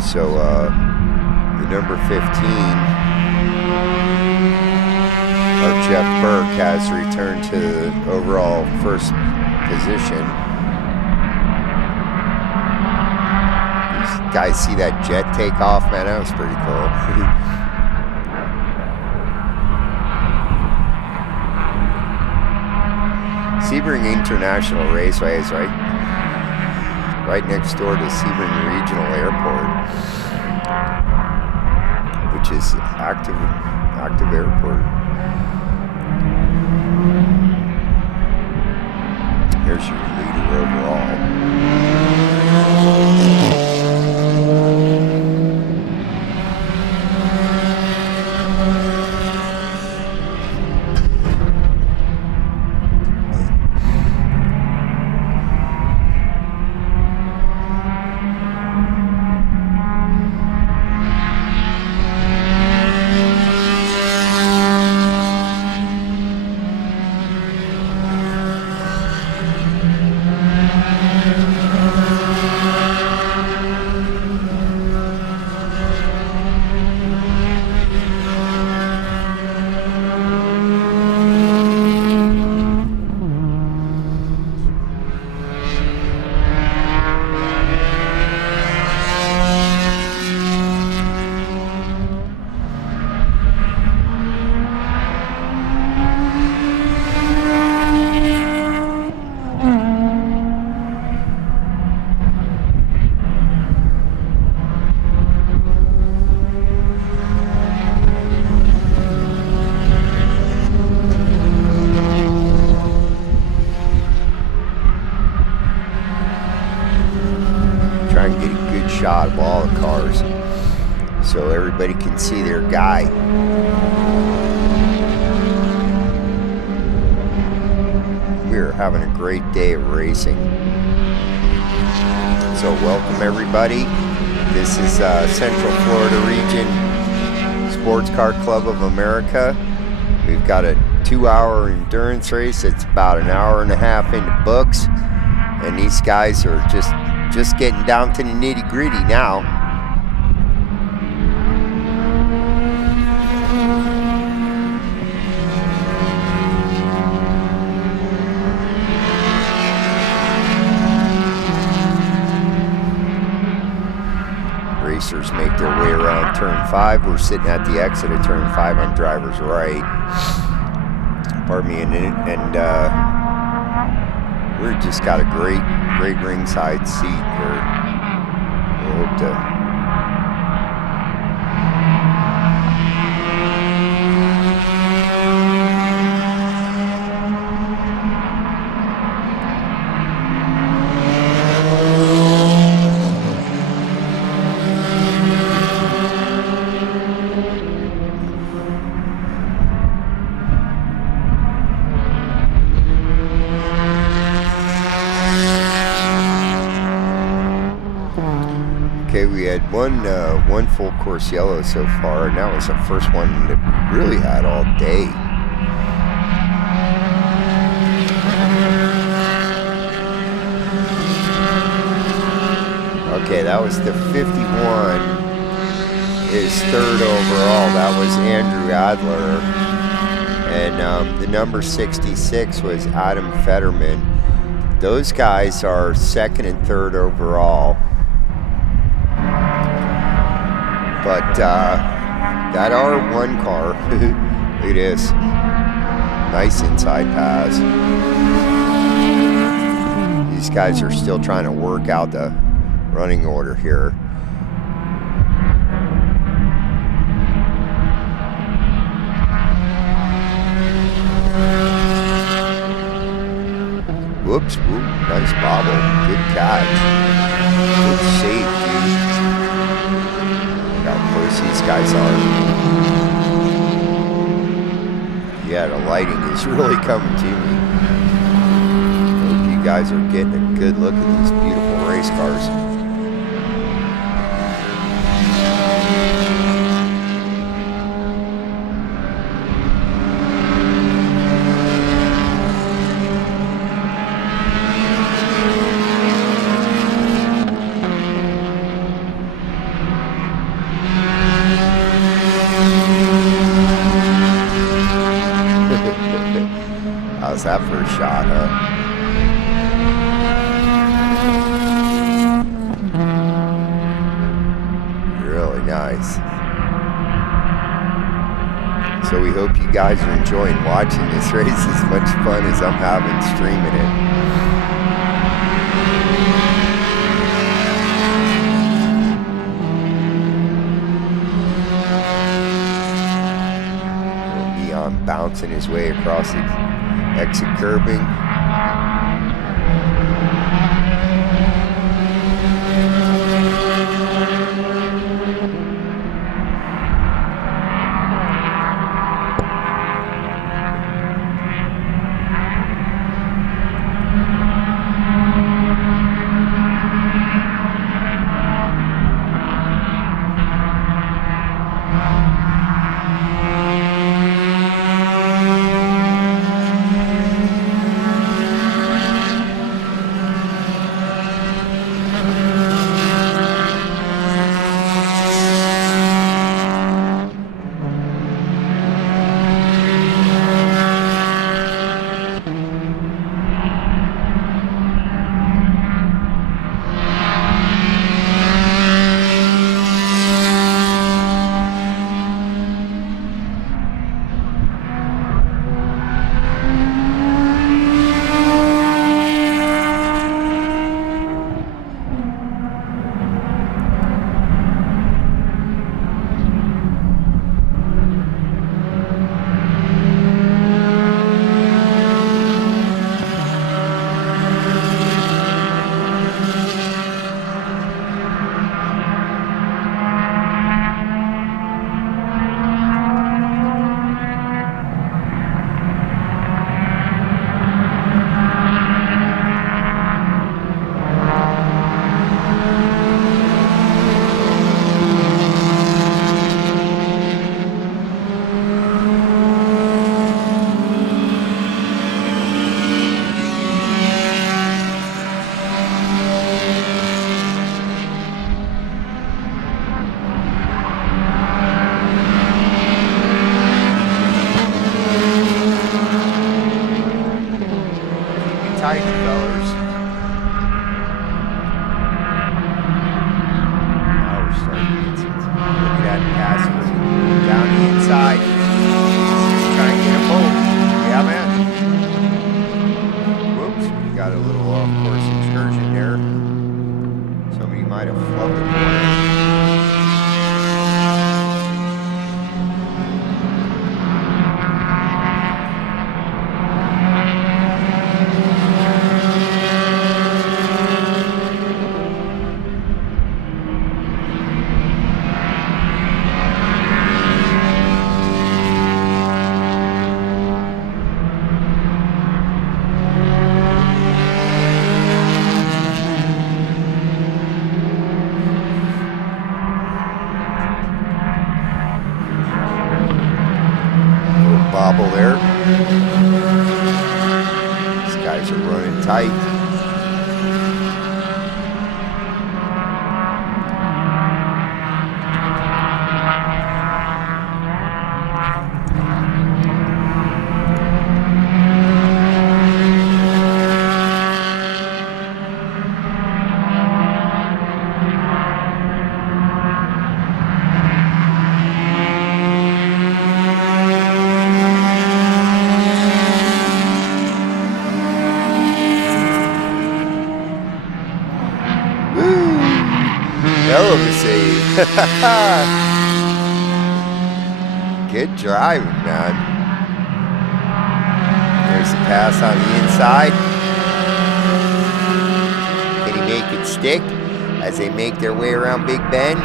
So the number 15 of Jeff Burke has returned to the overall first position. You guys see that jet take off, man? That was pretty cool. Sebring International Raceway is right next door to Sebring Regional Airport, which is active airport. Here's your leader overall. Shot of all the cars so everybody can see their guy. We're having a great day of racing. So welcome everybody. This is Central Florida Region Sports Car Club of America. We've got a 2-hour endurance race. It's about an hour and a half into books, and these guys are just getting down to the nitty-gritty now. Racers make their way around turn 5. We're sitting at the exit of turn 5 on driver's right. Pardon me, and we've just got a great ringside seat here. We hope to we had one full course yellow so far, and that was the first one that we really had all day. Okay, that was the 51, his third overall. That was Andrew Adler, and the number 66 was Adam Fetterman. Those guys are second and third overall. But That R1 car, look at this. Nice inside pass. These guys are still trying to work out the running order here. Whoops, whoop, nice bobble. Good catch. Good save, dude. Look how close these guys are. Yeah, the lighting is really coming to me. Hope you guys are getting a good look at these beautiful race cars. How's that for a shot, huh? Really nice. So we hope you guys are enjoying watching this race as much fun as I'm having streaming it. Leon bouncing his way across the exit curbing. Tight, fellas. Now we're starting to get some. Look at that pass down the inside. Try and get a hold. Yeah, man. Whoops. We got a little off-course excursion there. Somebody might have flubbed the corner. Bobble there. These guys are running tight. Good driving, man. There's the pass on the inside. Can he make it stick as they make their way around Big Bend?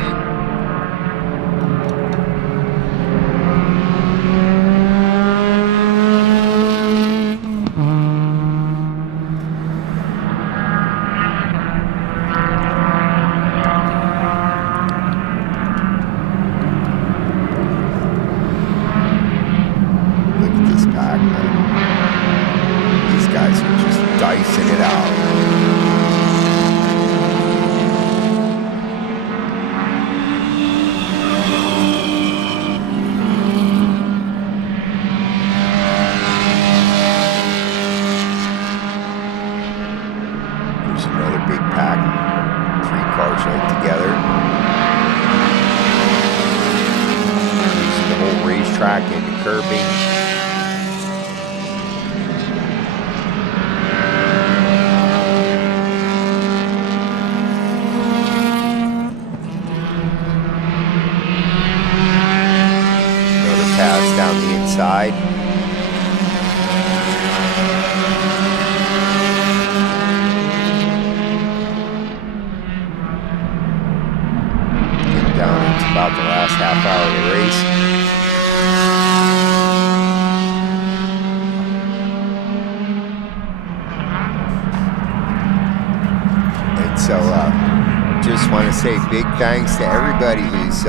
Dicing it out. There's another big pack. 3 cars right together. Using the whole racetrack into curbing. Down the inside. Getting down into about the last half hour of the race. And so just want to say big thanks to everybody who's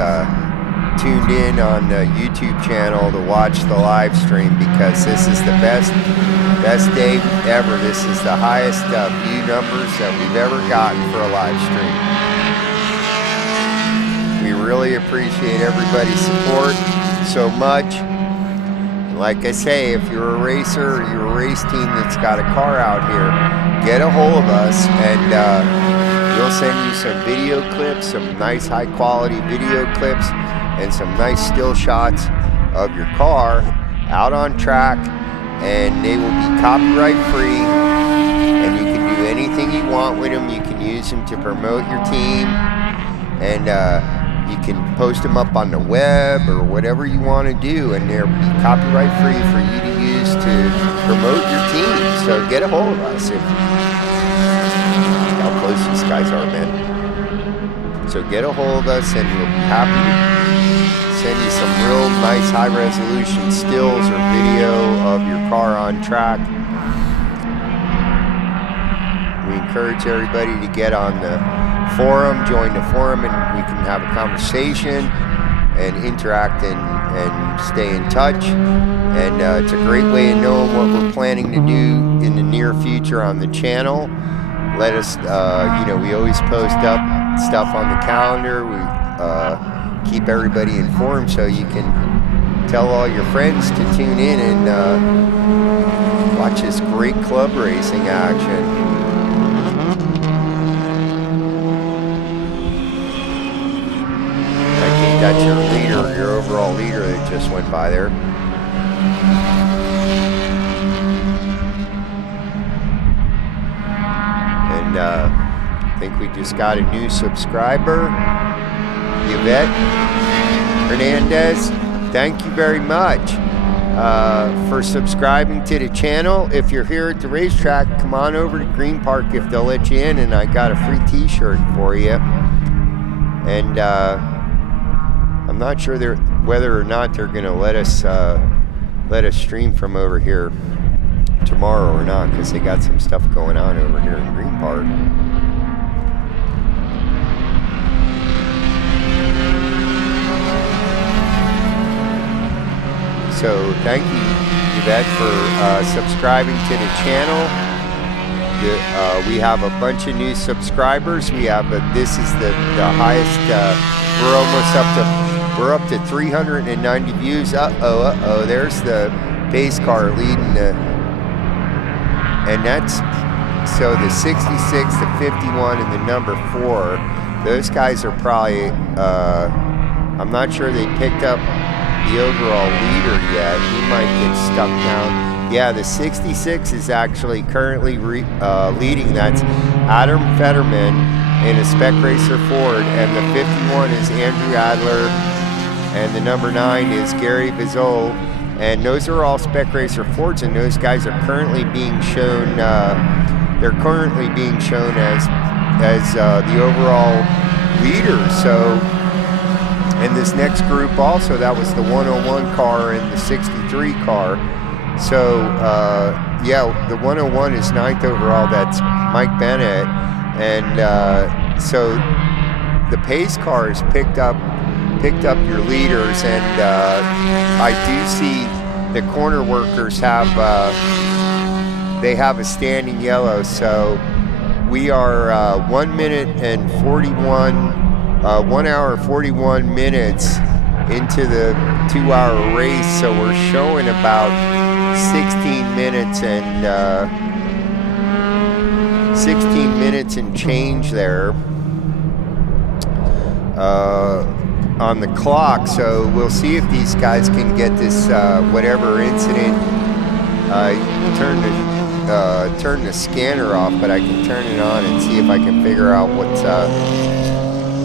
tuned in on the YouTube channel to watch the live stream, because this is the best day ever. This is the highest view numbers that we've ever gotten for a live stream. We really appreciate everybody's support so much. And like I say, if you're a racer or you're a race team that's got a car out here, get a hold of us and we'll send you some video clips, some nice high quality video clips and some nice still shots of your car out on track, and they will be copyright free, and you can do anything you want with them. You can use them to promote your team, and you can post them up on the web or whatever you want to do, and they'll be copyright free for you to use to promote your team. So get a hold of us. How close these guys are, man. So get a hold of us, and we'll be happy to send you some real nice high resolution stills or video of your car on track. We encourage everybody to get on the forum, join the forum, and we can have a conversation and interact and stay in touch. And it's a great way of knowing what we're planning to do in the near future on the channel. Let us, we always post up stuff on the calendar. We keep everybody informed, so you can tell all your friends to tune in and watch this great club racing action. I think that's your leader, your overall leader that just went by there. And I think we just got a new subscriber. Yvette Hernandez, thank you very much for subscribing to the channel. If you're here at the racetrack, come on over to Green Park if they'll let you in, and I got a free t-shirt for you. And I'm not sure whether or not they're going to let us stream from over here tomorrow or not, because they got some stuff going on over here in Green Park. So thank you, Yvette, for subscribing to the channel. We have a bunch of new subscribers. We have this is the highest. We're up to 390 views. There's the pace car leading the, and that's so the 66, the 51, and the number 4. Those guys are probably. I'm not sure they picked up the overall leader yet. He might get stuck down. Yeah, the 66 is actually currently leading. That's Adam Fetterman in a Spec Racer Ford, and the 51 is Andrew Adler, and the number 9 is Gary Vizol, and those are all Spec Racer Fords, and those guys are currently being shown. They're currently being shown as the overall leaders. So, and this next group also, that was the 101 car and the 63 car. So, yeah, the 101 is 9th overall. That's Mike Bennett. And so the pace cars picked up your leaders, and I do see the corner workers have they have a standing yellow. So we are 1 minute and 1 hour 41 minutes into the 2-hour race. So we're showing about 16 minutes and change there on the clock. So we'll see if these guys can get this whatever incident. Turn the scanner off, but I can turn it on and see if I can figure out what's up.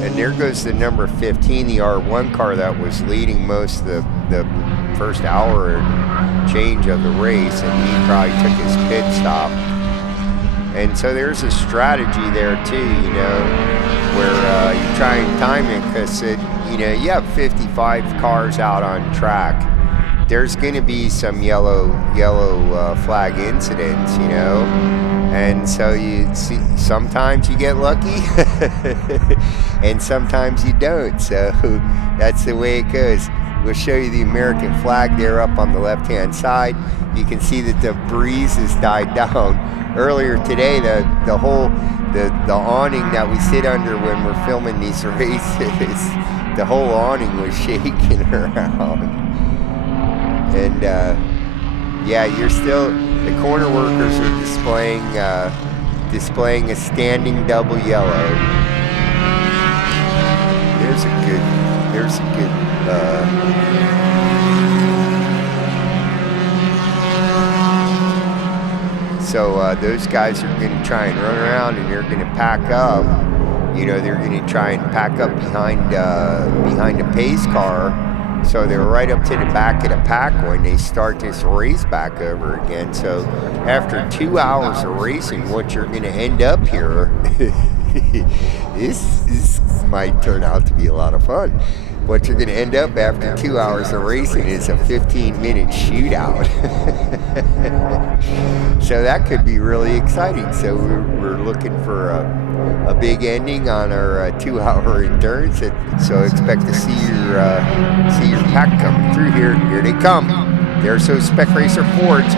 And there goes the number 15, the R1 car that was leading most of the first hour and change of the race, and he probably took his pit stop. And so there's a strategy there too, you know, where you try and time it, because you have 55 cars out on track. There's going to be some yellow flag incidents, you know, and so you see sometimes you get lucky and sometimes you don't. So that's the way it goes. We'll show you the American flag there up on the left-hand side. You can see that the breeze has died down. Earlier today, the awning that we sit under when we're filming these races, the whole awning was shaking around. And yeah, the corner workers are displaying a standing double yellow. There's a good so those guys are going to try and run around, and they're going to pack up. You know, they're going to try and pack up behind a pace car. So they're right up to the back of the pack when they start this race back over again. So after 2 hours of racing, what you're going to end up here, this might turn out to be a lot of fun. What you're going to end up after 2 hours of racing is a 15-minute shootout. So that could be really exciting. So we're looking for a big ending on our 2-hour endurance. So expect to see your pack come through here. Here they come. There's those Spec Racer Fords.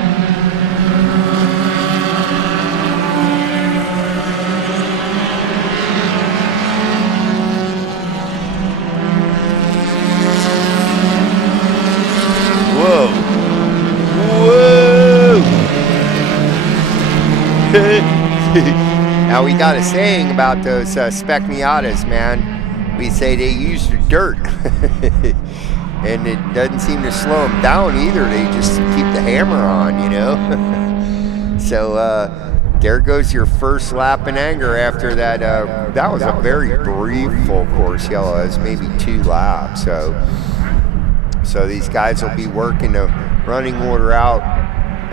Whoa. Now we got a saying about those Spec Miatas, man. We say they use the dirt. And it doesn't seem to slow them down either. They just keep the hammer on, you know. So there goes your first lap in anger after that. That was a very brief full course yellow. It was maybe 2 laps. So these guys will be working the running order out.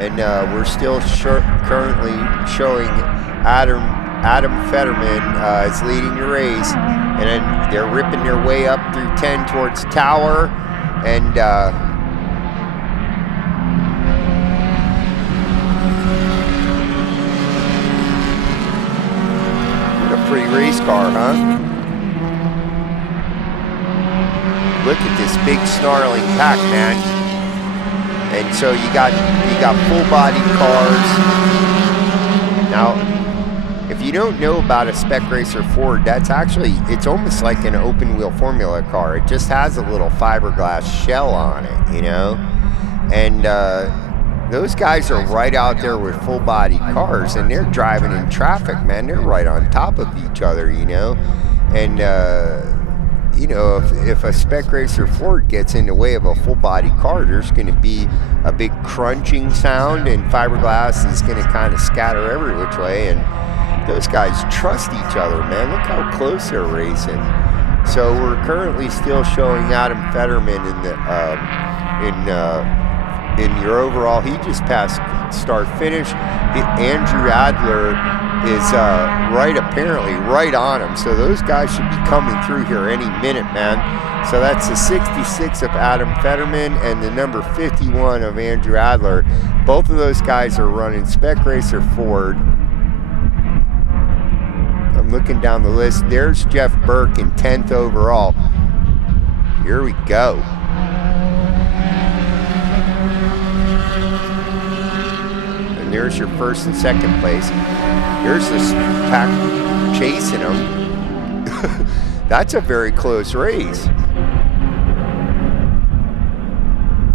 And we're still currently showing Adam Fetterman is leading the race. And then they're ripping their way up through 10 towards Tower. And what a pretty race car, huh? Look at this big snarling pack, man. And so you got full body cars. Now, if you don't know about a Spec Racer Ford, it's almost like an open wheel formula car. It just has a little fiberglass shell on it, you know? And those guys are right out there with full body cars, and they're driving in traffic, man. They're right on top of each other, you know? And you know, if a Spec Racer Ford gets in the way of a full body car, there's going to be a big crunching sound, and fiberglass is going to kind of scatter every which way. And those guys trust each other, man. Look how close they're racing. So we're currently still showing Adam Fetterman in your overall. He just passed start finish. Andrew Adler is apparently right on him. So those guys should be coming through here any minute, man. So that's the 66 of Adam Fetterman and the number 51 of Andrew Adler. Both of those guys are running Spec Racer Ford. I'm looking down the list. There's Jeff Burke in 10th overall. Here we go. And there's your first and second place. Here's this pack chasing them. That's a very close race.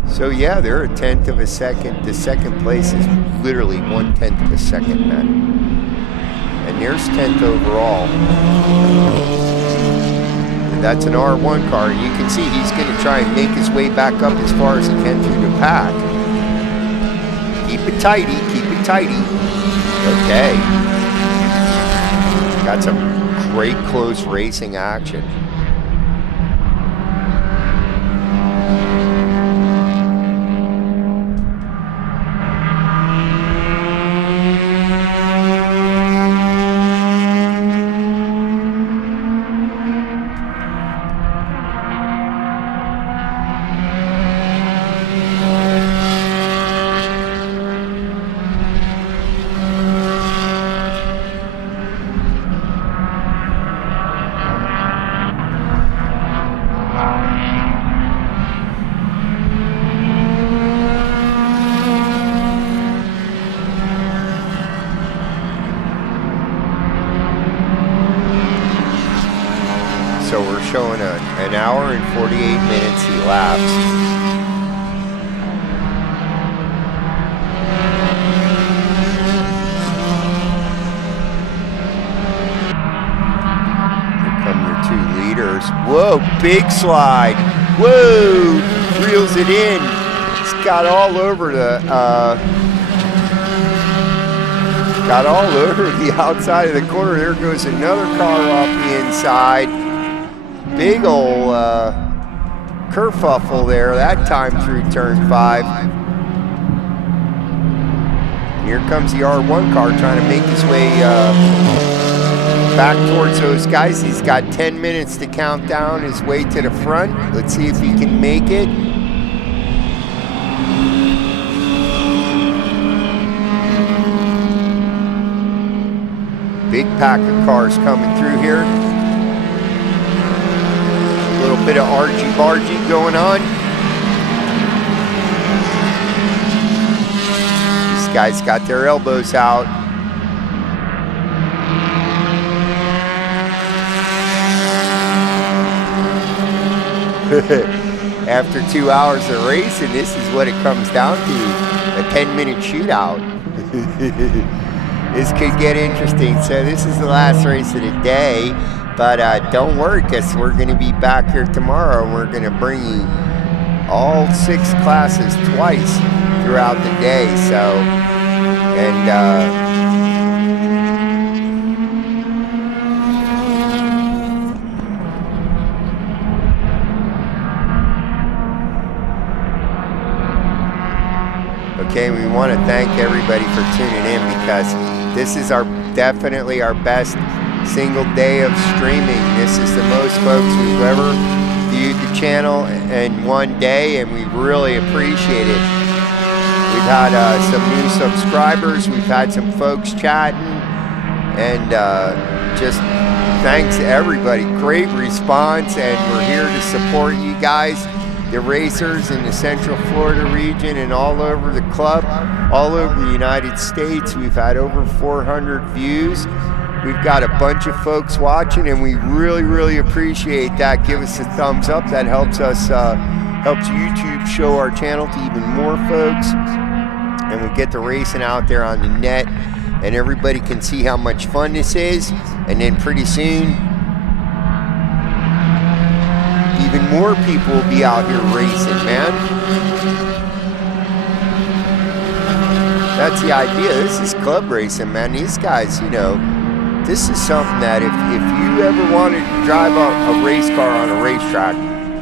So yeah, they're a 1/10 of a second. The second place is literally 1/10 of a second, man. And there's 10th overall. And that's an R1 car. You can see he's going to try and make his way back up as far as he can through the pack. Keep it tighty, keep it tighty. Okay. Got some great close racing action. So we're showing an hour and 48 minutes elapsed. Here come your two leaders. Whoa, big slide. Whoa, reels it in. It's got all over the outside of the corner. There goes another car off the inside. Big ol' kerfuffle there that time through turn 5. And here comes the R1 car trying to make his way back towards those guys. He's got 10 minutes to count down his way to the front. Let's see if he can make it. Big pack of cars coming through here. A little bit of argy-bargy going on. These guys got their elbows out. After 2 hours of racing, this is what it comes down to, a 10-minute shootout. This could get interesting. So this is the last race of the day. But don't worry, because we're going to be back here tomorrow, and we're going to bring you all 6 classes twice throughout the day. So, and okay, we want to thank everybody for tuning in, because this is definitely our best single day of streaming. This is the most folks who've ever viewed the channel in one day, and we really appreciate it. We've had some new subscribers, we've had some folks chatting, and just thanks to everybody. Great response, and we're here to support you guys, the racers in the Central Florida region and all over the club, all over the United States. We've had over 400 views. We've got a bunch of folks watching, and we really, really appreciate that. Give us a thumbs up. That helps us, helps YouTube show our channel to even more folks. And we get the racing out there on the net, and everybody can see how much fun this is. And then pretty soon, even more people will be out here racing, man. That's the idea. This is club racing, man. These guys, you know, this is something that if you ever wanted to drive a race car on a racetrack,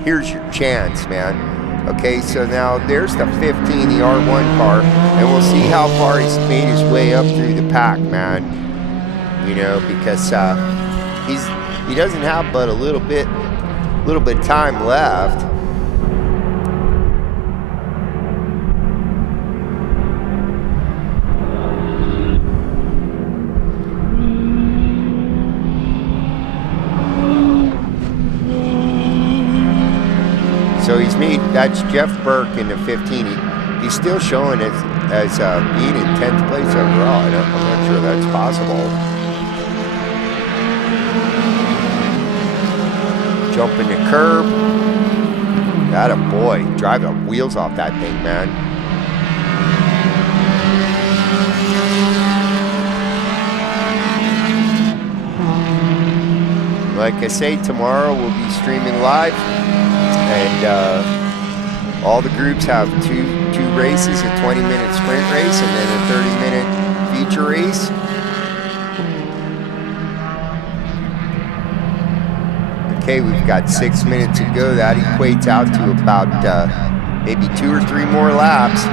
here's your chance, man. Okay, so now there's the 15, the R1 car, and we'll see how far he's made his way up through the pack, man. You know, because he doesn't have but a little bit of time left. So that's Jeff Burke in the 15. He's still showing as being in 10th place overall. I'm not sure that's possible. Jumping the curb. Atta boy. Drive the wheels off that thing, man. Like I say, tomorrow we'll be streaming live. And all the groups have two races, a 20-minute sprint race and then a 30-minute feature race. Okay, we've got 6 minutes to go. That equates out to about maybe 2 or 3 more laps.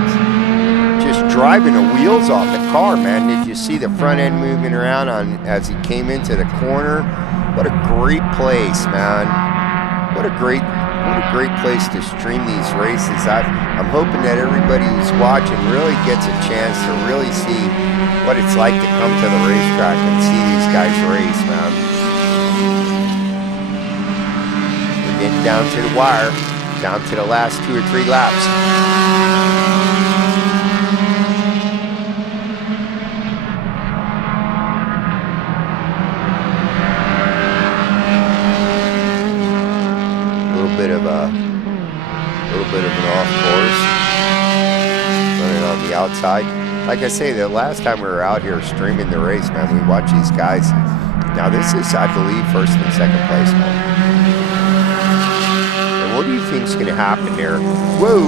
Just driving the wheels off the car, man. Did you see the front end moving around as he came into the corner? What a great place, man. What a great place to stream these races. I'm hoping that everybody who's watching really gets a chance to really see what it's like to come to the racetrack and see these guys race, man. We're getting down to the wire, down to the last 2 or 3 laps. A little bit of an off course, running on the outside. Like I say, the last time we were out here streaming the race, man, we watched these guys. Now this is, I believe, first and second place, man. And what do you think's going to happen here? Whoa!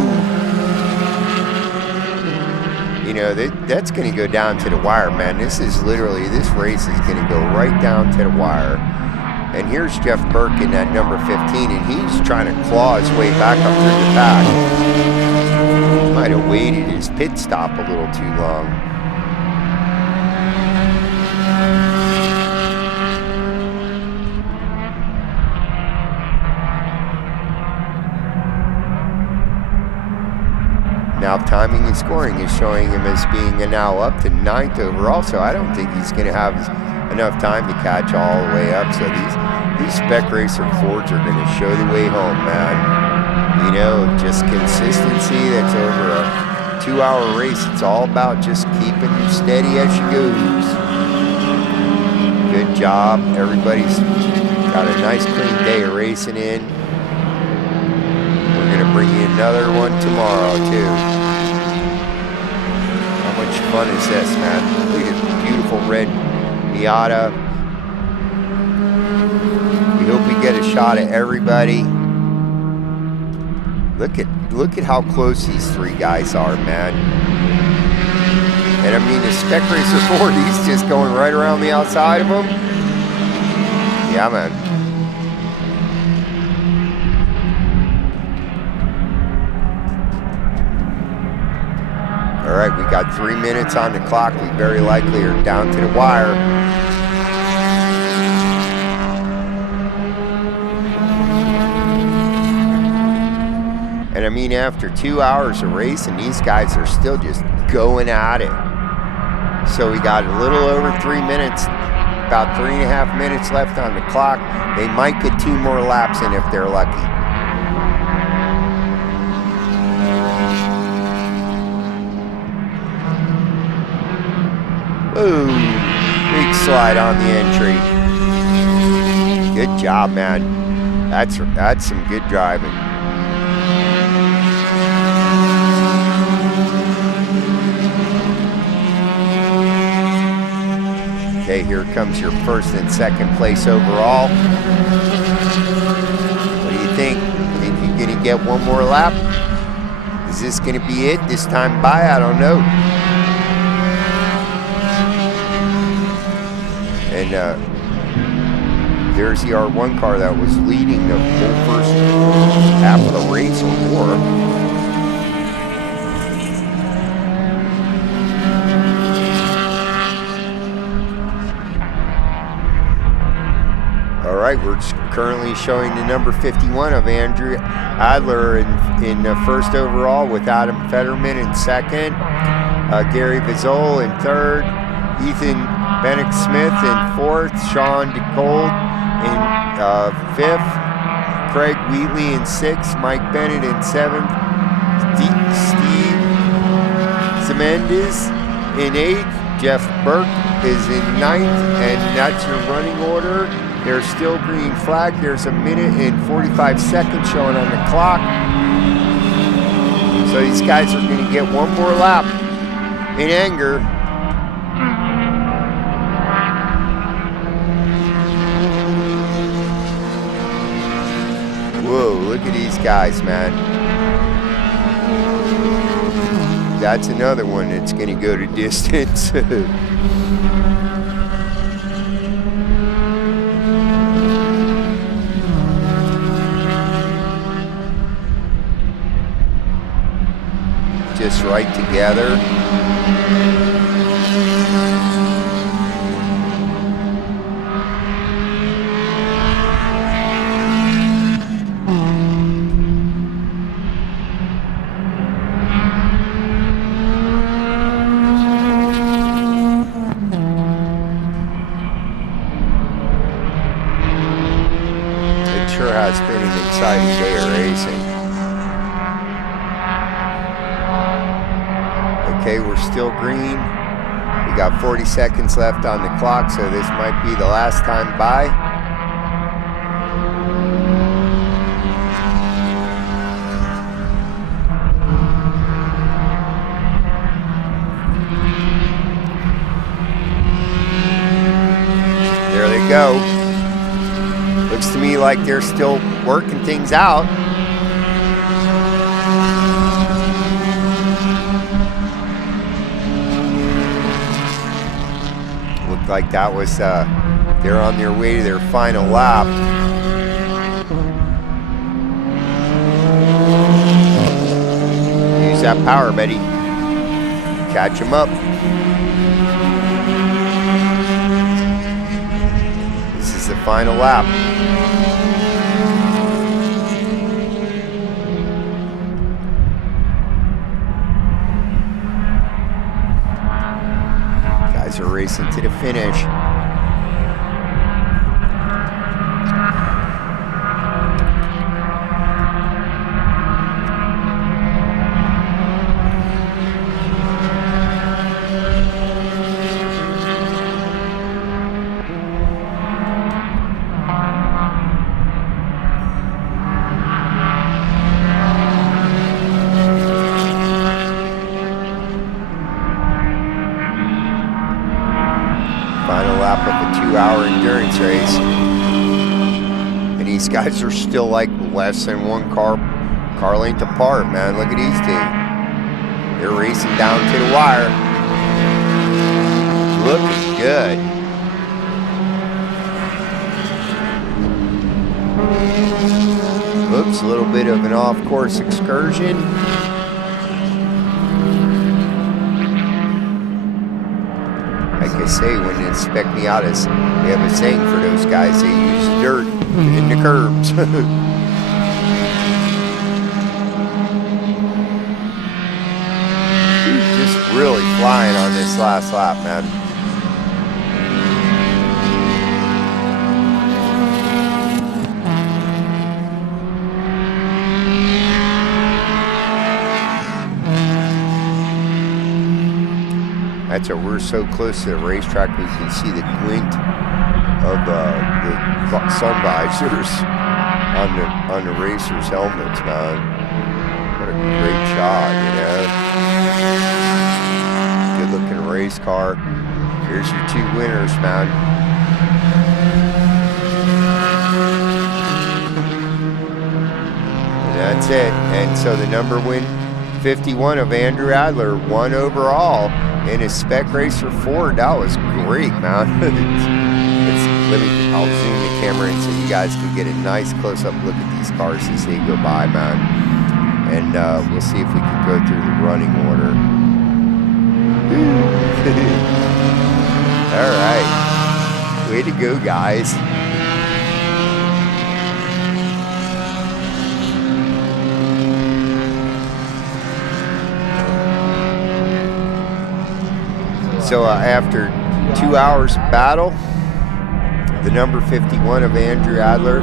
You know, that's going to go down to the wire, man. This race is going to go right down to the wire. And here's Jeff Burke in that number 15, and he's trying to claw his way back up through the pack. Might have waited his pit stop a little too long. Now timing and scoring is showing him as being now up to 9th overall, so I don't think he's going to have enough time to catch all the way up. So these Spec Racer Fords are going to show the way home, man. You know, just consistency. That's over a 2-hour race. It's all about just keeping steady as she goes. Good job. Everybody's got a nice clean day of racing in. We're going to bring you another one tomorrow, too. How much fun is this, man? Look at this beautiful red Miata. We hope we get a shot at everybody. Look at how close these 3 guys are, man. And I mean, the Spec Racer Ford, he's just going right around the outside of them. Yeah, man. All right, we got 3 minutes on the clock. We very likely are down to the wire. And I mean, after 2 hours of racing, these guys are still just going at it. So we got a little over 3 minutes, about 3.5 minutes left on the clock. They might get 2 more laps in if they're lucky. Ooh, big slide on the entry. Good job, man. That's some good driving. Okay, here comes your first and second place overall. What do you think? Think you're gonna get 1 more lap? Is this gonna be it this time by? I don't know. And And there's the R1 car that was leading the whole first half of the race or more. All right, we're currently showing the number 51 of Andrew Adler in first overall, with Adam Fetterman in second, Gary Vizol in third, Ethan Bennick Smith in fourth, Sean DeGold in fifth, Craig Wheatley in sixth, Mike Bennett in seventh, Steve Zemendis in eighth, Jeff Burke is in ninth, and that's your running order. There's still green flag. There's a minute and 45 seconds showing on the clock. So these guys are going to get one more lap in anger. Whoa, look at these guys, man. That's another one that's going to go to distance. Just right together. It sure has been an exciting day of racing. Okay, we're still green. We got 40 seconds left on the clock, so this might be the last time by. There they go. Looks to me like they're still working things out. Like that was, they're on their way to their final lap. Use that power, Betty. Catch them up. This is the final lap. Are racing to the finish. Final lap of a 2-hour endurance race. And these guys are still like less than one car length apart, man. Look at these two. They're racing down to the wire. Looking good. Oops, a little bit of an off-course excursion. Like I say, when they inspect Miatas, they have a saying for those guys. They use dirt in the curbs. Just really flying on this last lap, man. We're so close to the racetrack, we can see the glint of the sun visors on the racers' helmets, man. What a great shot, you know. Good looking race car. Here's your two winners, man. And that's it. And so the number 51 of Andrew Adler won overall in his spec racer Ford. That was great, man. I'll zoom the camera in so you guys can get a nice close-up look at these cars as they go by, man. And we'll see if we can go through the running order. All right, way to go, guys. So after 2 hours of battle, the number 51 of Andrew Adler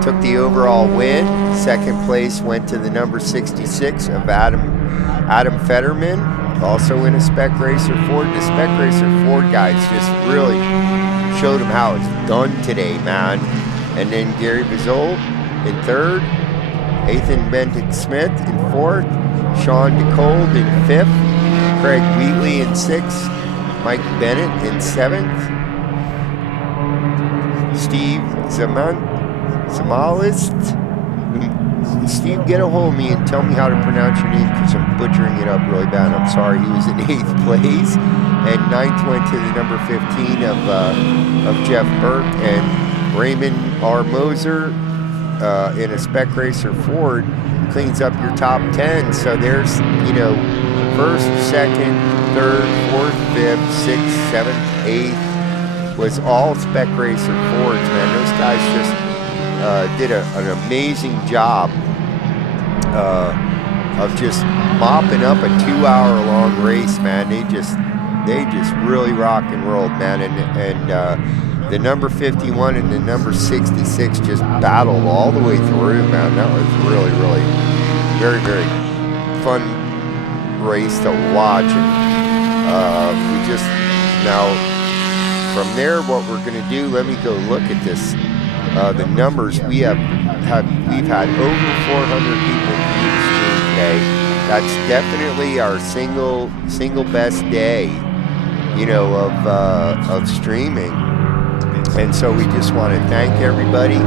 took the overall win. Second place went to the number 66 of Adam Fetterman, also in a Spec Racer Ford. The Spec Racer Ford guys just really showed him how it's done today, man. And then Gary Bizzole in third, Ethan Benton Smith in fourth, Sean DeCold in fifth, Craig Wheatley in sixth, Mike Bennett in seventh, Steve Zamalist. Steve, get a hold of me and tell me how to pronounce your name because I'm butchering it up really bad. I'm sorry. He was in 8th place. And 9th went to the number 15 of Jeff Burke, and Raymond R. Moser in a Spec Racer Ford cleans up your top 10. So there's, you know, first, second, third, fourth, fifth, sixth, seventh, 8th was all Spec Racer Fords, man. Those guys just did an amazing job of just mopping up a 2-hour-long race, man. They just really rock and rolled, man. And the number 51 and the number 66 just battled all the way through, man. That was really, really very, very fun race to watch. And we just now from there, what we're going to do, let me go look at this. The numbers we've had over 400 people view the stream today. That's definitely our single best day, you know, of streaming. And so we just want to thank everybody.